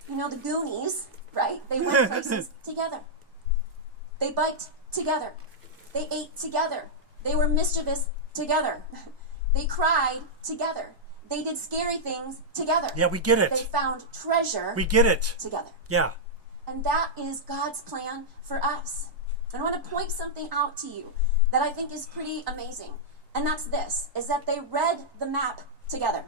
You know, the Goonies, right? They went places together. They biked together. They ate together. They were mischievous together. They cried together. They did scary things together. Yeah, we get it. They found treasure We get it. together. Yeah. And that is God's plan for us. And I want to point something out to you that I think is pretty amazing. And that's this, is that they read the map together.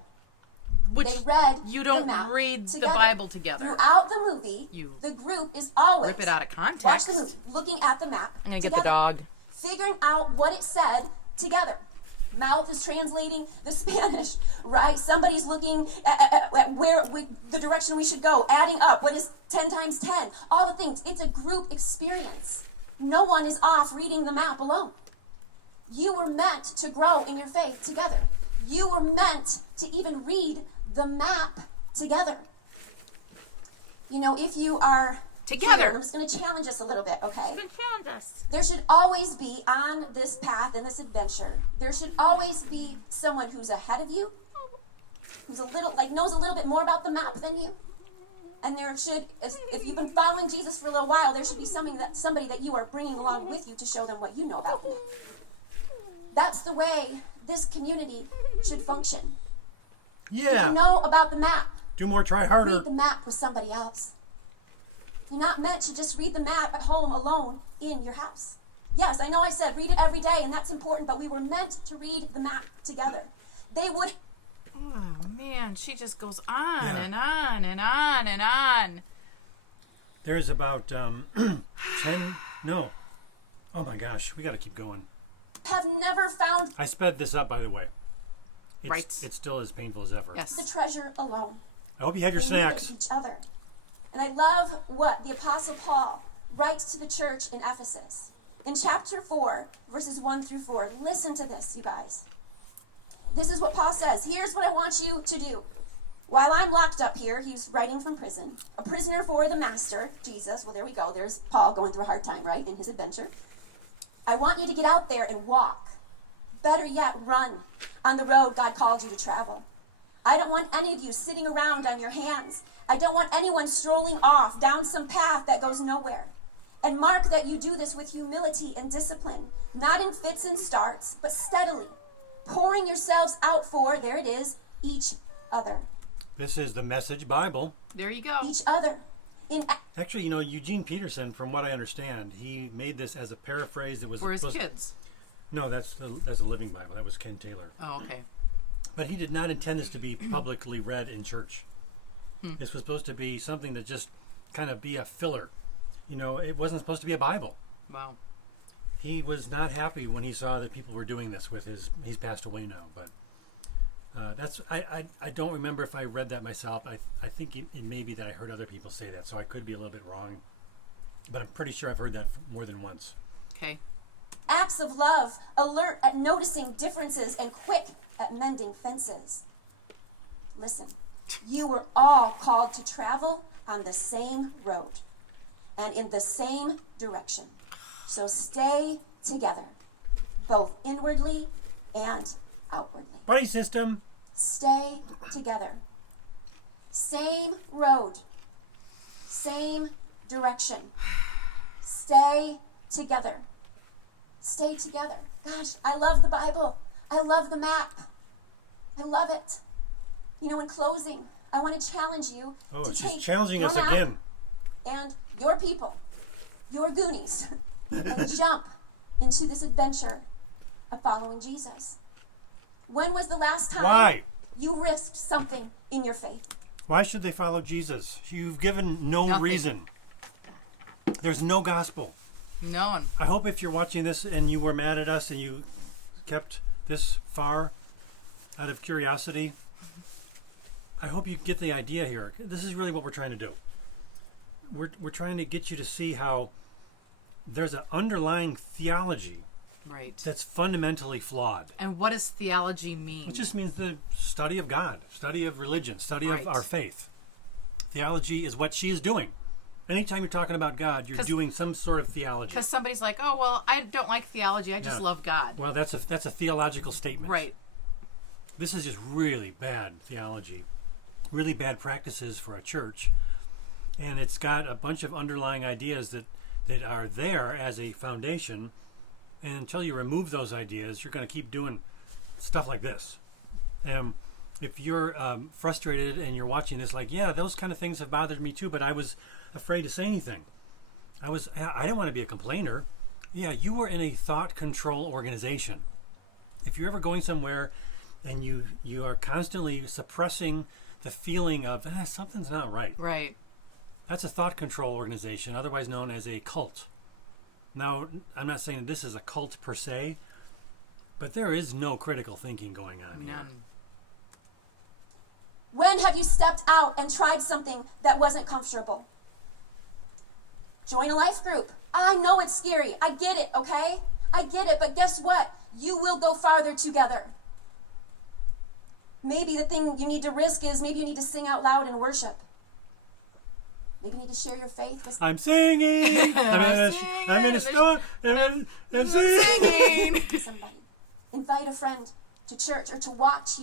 Which they read you the don't map read the together. Bible together. Throughout the movie, the group is always Rip it out of watch context. the movie, looking at the map I'm gonna get together, the dog. figuring out what it said together. Mouth is translating the Spanish, right? Somebody's looking at the direction we should go, adding up what is 10 times 10, all the things. It's a group experience. No one is off reading the map alone. You were meant to grow in your faith together. You were meant to even read the map together. You know, if you are together, here, I'm just going to challenge us a little bit, okay? Challenge us. There should always be on this path and this adventure. There should always be someone who's ahead of you, who's knows a little bit more about the map than you. And there should, if you've been following Jesus for a little while, there should be somebody that you are bringing along with you to show them what you know about him. That's the way this community should function. Yeah. If you know about the map, Do more, try harder. read the map with somebody else. You're not meant to just read the map at home alone in your house. Yes, I know I said read it every day, and that's important, but we were meant to read the map together. They would... Oh, man, she just goes on Yeah. and on and on and on. There's about 10, no. Oh my gosh, we got to keep going. have never found I sped this up, by the way. Right. It's still as painful as ever. Yes. the treasure alone. I hope you had your They needed snacks. each other. And I love what the Apostle Paul writes to the church in Ephesus. In chapter 4, verses 1 through 4, listen to this, you guys. This is what Paul says. Here's what I want you to do. While I'm locked up here, he's writing from prison, a prisoner for the master, Jesus. Well, there we go. There's Paul going through a hard time, right, in his adventure. I want you to get out there and walk. Better yet, run on the road God called you to travel. I don't want any of you sitting around on your hands. I don't want anyone strolling off down some path that goes nowhere. And mark that you do this with humility and discipline, not in fits and starts, but steadily, pouring yourselves out for, there it is, each other. This is the Message Bible. There you go. Each other. Actually, you know, Eugene Peterson, from what I understand, he made this as a paraphrase that was For his supposed- kids. No, that's a Living Bible. That was Ken Taylor. Oh, okay. But he did not intend this to be publicly read in church. This was supposed to be something that just kind of be a filler. You know, it wasn't supposed to be a Bible. Wow. He was not happy when he saw that people were doing this with his. He's passed away now, but that's. I don't remember if I read that myself. I think it may be that I heard other people say that, so I could be a little bit wrong. But I'm pretty sure I've heard that more than once. Okay. Acts of love, alert at noticing differences and quick at mending fences. Listen, you were all called to travel on the same road and in the same direction. So stay together, both inwardly and outwardly. Buddy system. Stay together. Same road, same direction. Stay together. Stay together. Gosh, I love the Bible. I love the map. I love it. You know, in closing, I want to challenge you to she's take challenging your us map again. and your people, your Goonies, and jump into this adventure of following Jesus. When was the last time Why? you risked something in your faith? Why should they follow Jesus? You've given no Nothing. reason. There's no gospel. No one. I hope if you're watching this and you were mad at us and you kept this far out of curiosity, I hope you get the idea here. This is really what we're trying to do. We're trying to get you to see how there's an underlying theology Right. that's fundamentally flawed. And what does theology mean? It just means the study of God, study of religion, study Right. of our faith. Theology is what she is doing. Anytime you're talking about God, you're doing some sort of theology. Because somebody's like, oh, well, I don't like theology. I just Yeah. love God. Well, that's a theological statement. Right. this is just really bad theology, really bad practices for a church. And it's got a bunch of underlying ideas that are there as a foundation. And until you remove those ideas, you're going to keep doing stuff like this. If you're frustrated and you're watching this like, yeah, those kind of things have bothered me too, but I was afraid to say anything. I didn't want to be a complainer. Yeah, you were in a thought control organization. If you're ever going somewhere and you are constantly suppressing the feeling of something's not right. Right. That's a thought control organization, otherwise known as a cult. Now, I'm not saying this is a cult per se, but there is no critical thinking going on here. None. When have you stepped out and tried something that wasn't comfortable? Join a life group. I know it's scary. I get it, okay? I get it, but guess what? You will go farther together. Maybe the thing you need to risk is maybe you need to sing out loud in worship. Maybe you need to share your faith with I'm singing. I'm in a store. I'm singing. somebody. Invite a friend to church or to watch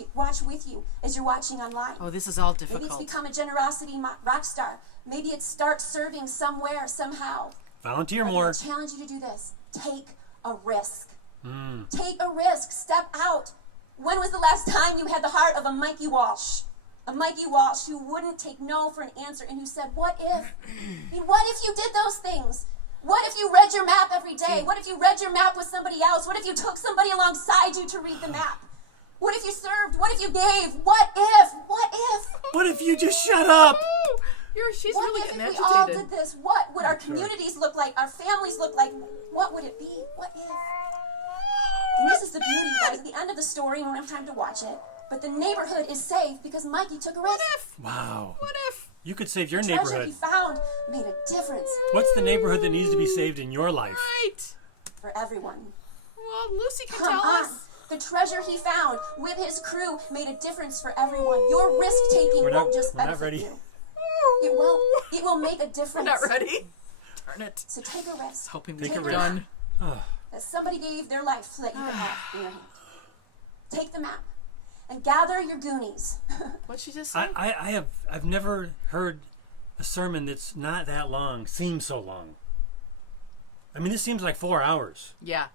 with you as you're watching online. Oh, this is all Maybe difficult. it's become a generosity rock star. Maybe it's start serving somewhere, somehow. Volunteer But more. I challenge you to do this. Take a risk. Take a risk. Step out. When was the last time you had the heart of a Mikey Walsh? A Mikey Walsh who wouldn't take no for an answer and who said, what if? I mean, what if you did those things? What if you read your map every day? What if you read your map with somebody else? What if you took somebody alongside you to read the map? What if you served? What if you gave? What if? What if? What if you just shut up? She's What really if getting we all agitated. did this? What would our communities look like? Our families look like? What would it be? What if? And this is the beauty, guys. At the end of the story, we don't have time to watch it, but the neighborhood is safe because Mikey took a risk. Wow. What if? You could save your The treasure neighborhood. he found made a difference What's the neighborhood that needs to be saved in your life? Right. for everyone. Well, Lucy can Come tell on. us. The treasure he found with his crew made a difference for everyone. Your risk-taking We're not- won't just we're not benefit ready. you. It won't. It will make a difference. We're not ready. Darn it. So take a risk. Hoping Take we a get risk. done. That somebody gave their life so that you could have in your hand. Take the map and gather your Goonies. What'd she just say? I've never heard a sermon that's not that long seem so long. I mean, this seems like 4 hours. Yeah.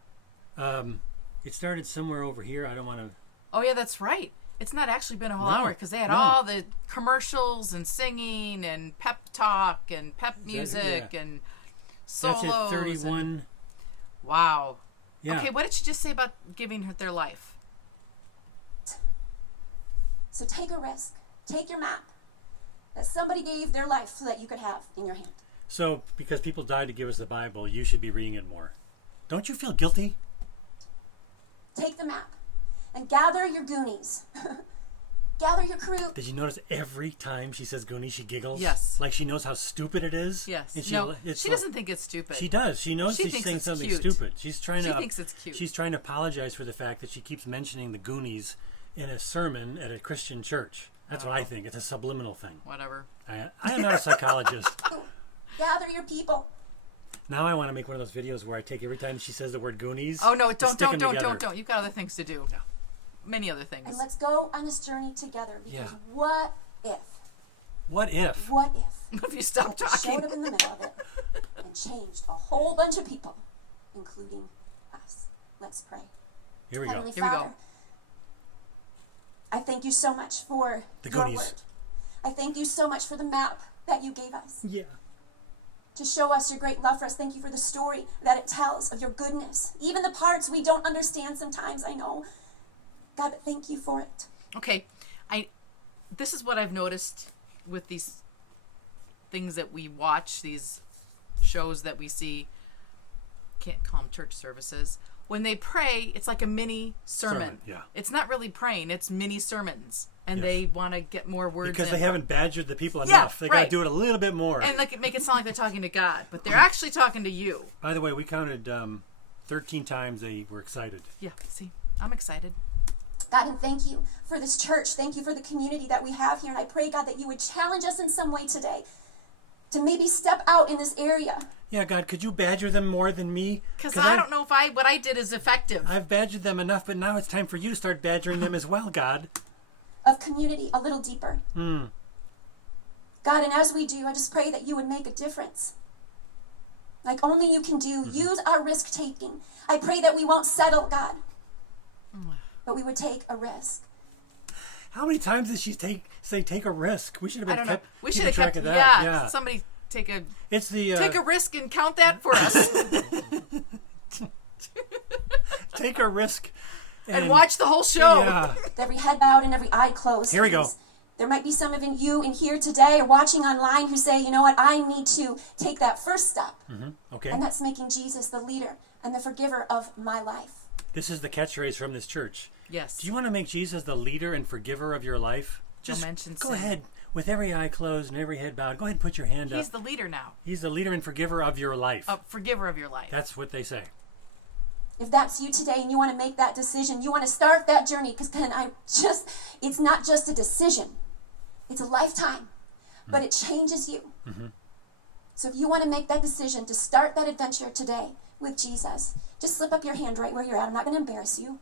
It started somewhere over here. I don't want to. Oh, yeah, that's right. It's not actually been a whole No, hour because they had no. all the commercials and singing and pep talk and pep music yeah. and solos. That's at 31. and- wow. Yeah. Okay, what did she just say about giving her their life? So take a risk. Take your map that somebody gave their life so that you could have in your hand. So, because people died to give us the Bible, you should be reading it more. Don't you feel guilty? Take the map and gather your Goonies. Gather your crew. Did you notice every time she says Goonies, she giggles? Yes. Like she knows how stupid it is? Yes. And No, it's she doesn't think it's stupid. She does. She knows She she's thinks saying it's something cute. stupid. She's trying She to. thinks it's cute. She's trying to apologize for the fact that she keeps mentioning the Goonies in a sermon at a Christian church. That's what I think. It's a subliminal thing. Whatever. I am not a psychologist. Gather your people. Now I want to make one of those videos where I take every time she says the word Goonies. Oh, no, and don't. stick 'em together. You've got other things to do. Yeah. Many other things. And let's go on this journey together because Yeah. what if? What if? What if? If you stop What if talking. showed up in the middle of it and changed a whole bunch of people, including us. Let's pray. Here we go. Heavenly Here we go. Father, I thank you so much for The your Goonies. word. I thank you so much for the map that you gave us Yeah. to show us your great love for us. Thank you for the story that it tells of your goodness, even the parts we don't understand sometimes, I know. God, but thank you for it. Okay, this is what I've noticed with these things that we watch, these shows that we see. Can't call them church services. When they pray, it's like a mini sermon. Yeah. It's not really praying; it's mini sermons, and Yes. they want to get more words Because in. they haven't badgered the people Yeah, enough. They got to right. do it a little bit more. and like make it sound like they're talking to God, but they're actually talking to you. By the way, we counted 13 times they were excited. Yeah. See, I'm excited. God, and thank you for this church. Thank you for the community that we have here. And I pray, God, that you would challenge us in some way today to maybe step out in this area Yeah, God, could you badger them more than me? Because I don't know if what I did is effective. I've badgered them enough, but now it's time for you to start badgering them as well, God. of community a little deeper. God, and as we do, I just pray that you would make a difference. Like only you can do. Use our risk taking. I pray that we won't settle, God, but we would take a risk. How many times did she say take a risk? We should have I been don't know. We should keeping have track kept of that. Yeah, somebody take a Take a risk and count that for us. Take a risk and watch the whole show. Yeah. With every head bowed and every eye closed. Here we go. please. There might be some of you in here today or watching online who say, you know what, I need to take that first step. Okay. And that's making Jesus the leader and the forgiver of my life. This is the catchphrase from this church. Yes. Do you want to make Jesus the leader and forgiver of your life? Just mention go sin. ahead. With every eye closed and every head bowed, go ahead and put your hand up. He's the leader now. He's the leader and forgiver of your life. Forgiver of your life. That's what they say. If that's you today and you want to make that decision, you want to start that journey, because then it's not just a decision. It's a lifetime, but it changes you. So if you want to make that decision to start that adventure today with Jesus, just slip up your hand right where you're at. I'm not going to embarrass you.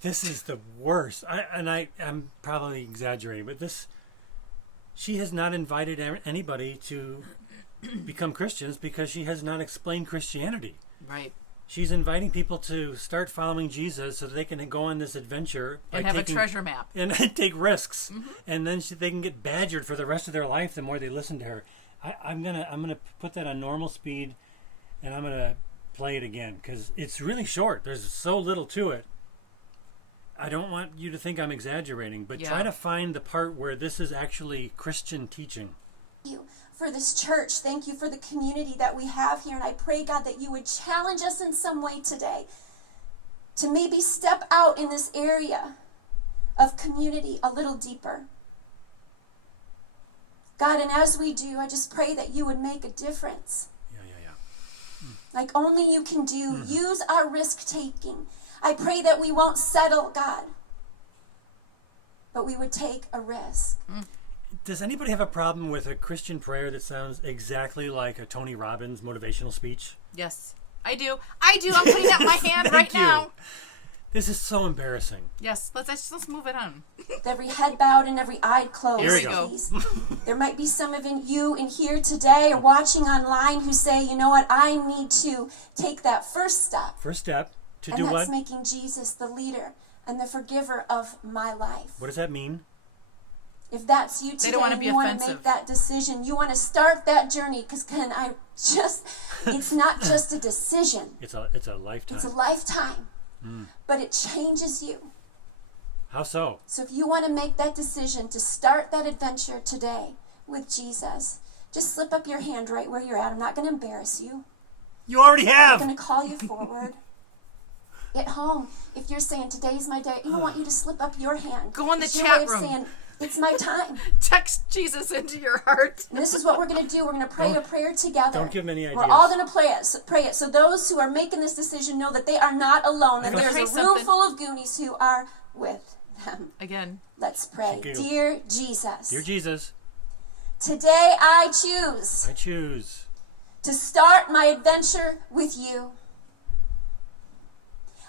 This is the worst. I'm probably exaggerating, but she has not invited anybody to become Christians because she has not explained Christianity. Right. She's inviting people to start following Jesus so that they can go on this adventure and have a treasure map and take risks, and then they can get badgered for the rest of their life the more they listen to her. I'm gonna put that on normal speed, and I'm gonna play it again because it's really short. There's so little to it. I don't want you to think I'm exaggerating, but try to find the part where this is actually Christian teaching. Thank you for this church. Thank you for the community that we have here. And I pray, God, that you would challenge us in some way today to maybe step out in this area of community a little deeper. God, and as we do, I just pray that you would make a difference. Like only you can do. Use our risk-taking. I pray that we won't settle, God, but we would take a risk. Does anybody have a problem with a Christian prayer that sounds exactly like a Tony Robbins motivational speech? Yes, I do. I'm putting up my hand right now. This is so embarrassing. Yes, let's move it on. With every head bowed and every eye closed. Here we go. Please. There might be some of you in here today or watching online who say, you know what, I need to take that first step. First step to And do that's what? making Jesus the leader and the forgiver of my life. What does that mean? If that's you today, don't want to and be you want to offensive. make that decision, you want to start that journey, because it's not just a decision. It's a lifetime. It's a lifetime, but it changes you. How so? So if you want to make that decision to start that adventure today with Jesus, just slip up your hand right where you're at. I'm not going to embarrass you. You already have. I'm going to call you forward. At home, if you're saying today's my day, I want you to slip up your hand. Go in the It's your chat way of room. saying, it's my time. Text Jesus into your heart. And this is what we're going to do. We're going to pray a prayer together. Don't give them any ideas. We're all going to pray it. So those who are making this decision know that they are not alone. And I'm there's gonna a pray room something. full of Goonies who are with them. Again. Let's pray. Thank you. Dear Jesus. Dear Jesus, Today I choose I choose to start my adventure with you.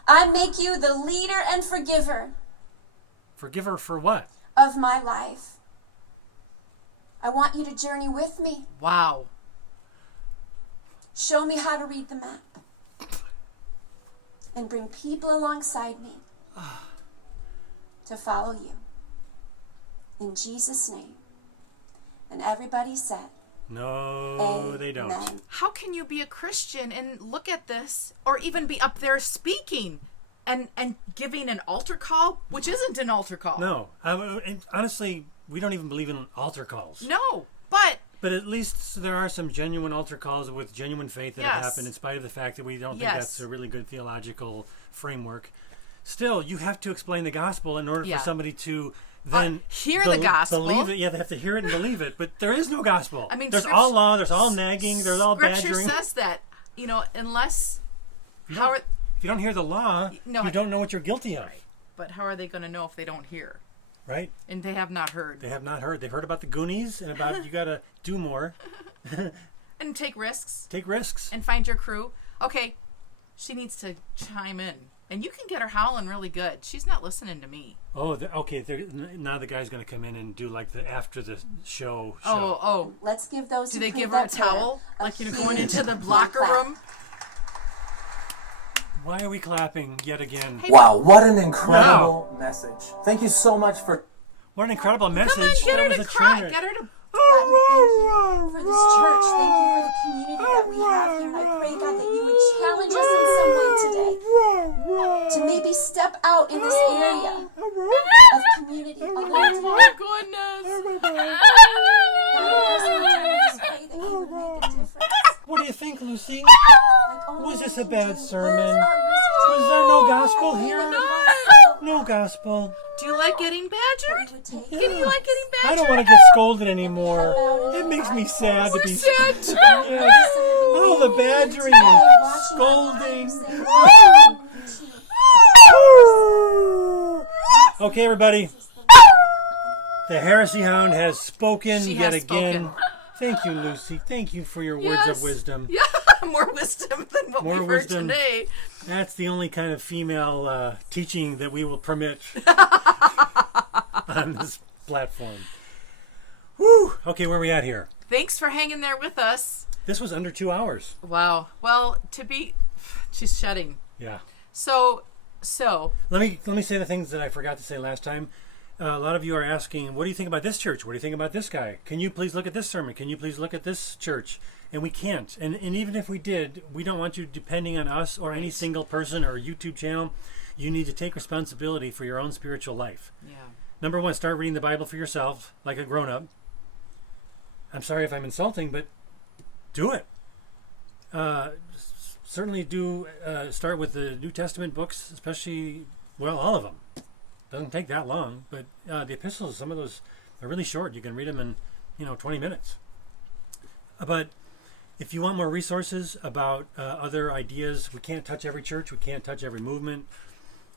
I make you the leader and forgiver forgiver for what? of my life. I want you to journey with me. Wow. Show me how to read the map. And bring people alongside me to follow you. In Jesus' name. And everybody said, No, they don't. Amen. How can you be a Christian and look at this, or even be up there speaking and giving an altar call, which isn't an altar call? No. And honestly, we don't even believe in altar calls. No, but at least there are some genuine altar calls with genuine faith that have Yes. happened, in spite of the fact that we don't think Yes. that's a really good theological framework. Still, you have to explain the gospel in order Yeah. for somebody to then hear the gospel. believe it. Yeah, they have to hear it and believe it. But there is no gospel. I mean, there's Scripture- all law, there's all nagging, there's all Scripture badgering. says that, unless If you how don't- are, if you don't hear the law, No, you don't know what you're guilty of. but how are they going to know if they don't hear? Right? And they have not heard. They have not heard. They've heard about the Goonies and about you got to do more. And take risks. Take risks. And find your crew. Okay, she needs to chime in. And you can get her howling really good. She's not listening to me. Oh, okay. Now the guy's going to come in and do like the after the show. Oh. Let's give those. Do they give her a towel? Like, going into the locker room? Why are we clapping yet again? Hey, Wow, what an incredible message. Thank you so much for... What an incredible message. Come on, get her to cry. Get her to... Thank you for this church. Thank you for the community that we have here. And I pray, God, that you would challenge us in some way today to maybe step out in this area of community. Oh my goodness. What do you think, Lucy? Was this a bad sermon? Was there no gospel here? No gospel. Do you like getting badgered? Can you like getting badgered? I don't want to get scolded anymore. It makes me sad to be sad too. Yes. Oh, the badgering and scolding. Okay, everybody. The Heresy Hound has spoken yet again. Thank you, Lucy. Thank you for your words of wisdom. Yeah, more wisdom than what we've heard today. That's the only kind of female teaching that we will permit on this platform. Woo! Okay, where are we at here? Thanks for hanging there with us. This was under 2 hours. Wow. Well, she's shutting. Yeah. So. Let me say the things that I forgot to say last time. A lot of you are asking, what do you think about this church? What do you think about this guy? Can you please look at this sermon? Can you please look at this church? And we can't. And even if we did, we don't want you depending on us or any single person or YouTube channel. You need to take responsibility for your own spiritual life. Yeah. Number one, start reading the Bible for yourself like a grown-up. I'm sorry if I'm insulting, but do it. Certainly do start with the New Testament books, especially, all of them. Doesn't take that long, but the epistles, some of those are really short. You can read them in 20 minutes. But if you want more resources about other ideas, we can't touch every church, we can't touch every movement,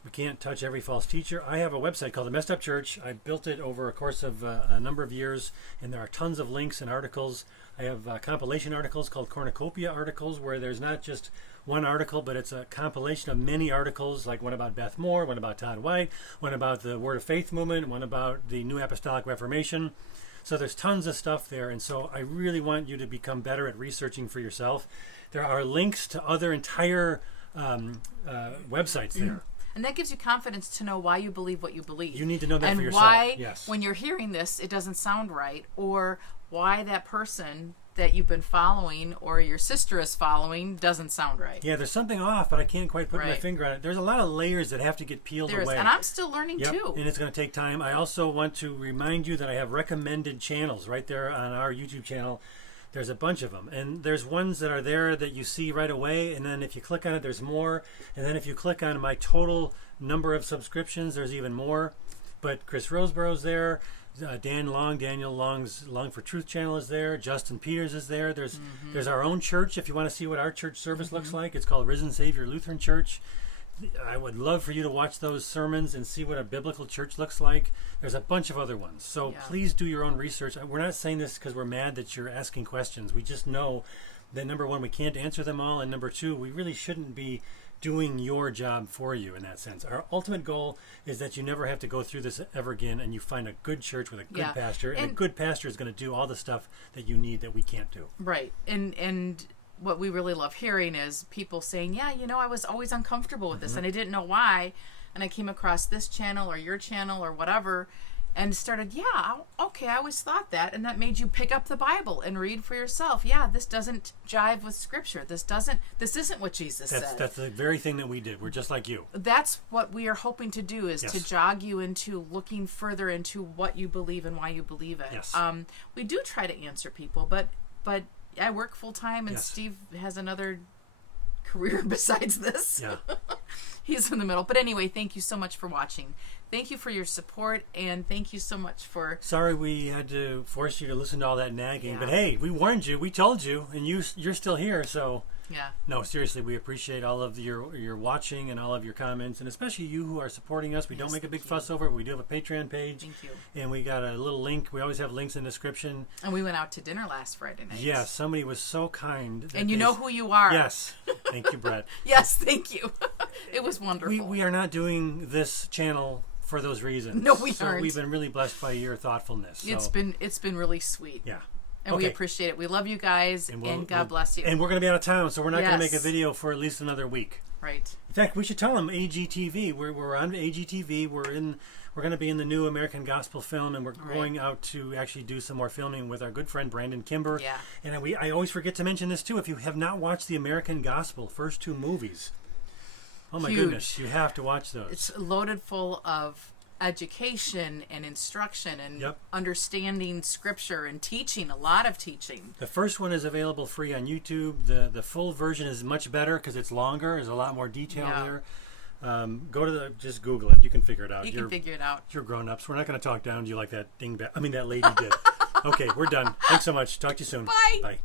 we can't touch every false teacher. I have a website called The Messed Up Church. I built it over a course of a number of years, and there are tons of links and articles. I have compilation articles called cornucopia articles, where there's not just one article, but it's a compilation of many articles, like one about Beth Moore, one about Todd White, one about the Word of Faith movement, one about the New Apostolic Reformation. So there's tons of stuff there, and so I really want you to become better at researching for yourself. There are links to other entire websites there. And that gives you confidence to know why you believe what you believe. You need to know that for yourself. And why, when you're hearing this, it doesn't sound right, or why that person that you've been following or your sister is following doesn't sound right. Yeah, there's something off, but I can't quite put my finger on it. There's a lot of layers that have to get peeled away. And I'm still learning too. And it's going to take time. I also want to remind you that I have recommended channels right there on our YouTube channel. There's a bunch of them. And there's ones that are there that you see right away. And then if you click on it, there's more. And then if you click on my total number of subscriptions, there's even more. But Chris Roseborough's there. Daniel Long's Long for Truth channel is there. Justin Peters is there. There's our own church. If you want to see what our church service looks like, it's called Risen Savior Lutheran Church. I would love for you to watch those sermons and see what a biblical church looks like. There's a bunch of other ones. So please do your own research. We're not saying this because we're mad that you're asking questions. We just know that, number one, we can't answer them all. And number two, we really shouldn't be doing your job for you in that sense. Our ultimate goal is that you never have to go through this ever again, and you find a good church with a good pastor. And a good pastor is going to do all the stuff that you need that we can't do. Right. And what we really love hearing is people saying, I was always uncomfortable with this and I didn't know why. And I came across this channel or your channel or whatever and started, okay, I always thought that. And that made you pick up the Bible and read for yourself. Yeah, this doesn't jive with Scripture. This isn't what Jesus said. That's the very thing that we did. We're just like you. That's what we are hoping to do, is to jog you into looking further into what you believe and why you believe it. Yes. We do try to answer people, but I work full time, and Steve has another career besides this. Yeah. He's in the middle. But anyway, thank you so much for watching. Thank you for your support, and thank you so much for... Sorry we had to force you to listen to all that nagging, but hey, we warned you, we told you, and you're still here, so... Yeah. No, seriously, we appreciate all of your watching and all of your comments, and especially you who are supporting us. We don't make a big fuss over it. We do have a Patreon page. Thank you. And we got a little link. We always have links in the description. And we went out to dinner last Friday night. Yeah, somebody was so kind. And you know who you are. Yes. Thank you, Brett. Yes, thank you. It was wonderful. We are not doing this channel for those reasons. No, we so aren't. We've been really blessed by your thoughtfulness. So. It's been really sweet. Yeah. And we appreciate it. We love you guys, and God bless you. And we're going to be out of town, so we're not going to make a Yes. video for at least another week. Right. In fact, we should tell them AGTV. We're on AGTV. We're going to be in the new American Gospel film, and we're going out to actually do some more filming with our good friend Brandon Kimber. Yeah. And I always forget to mention this too. If you have not watched the American Gospel first 2 movies, oh my goodness, you have to watch those. It's loaded full of education and instruction and understanding scripture and teaching, a lot of teaching. The first one is available free on YouTube. The full version is much better because it's longer. There's a lot more detail there. Go to just Google it. You can figure it out. You can figure it out. You're grown-ups. We're not going to talk down to you like that that lady did. Okay, we're done. Thanks so much. Talk to you soon. Bye. Bye.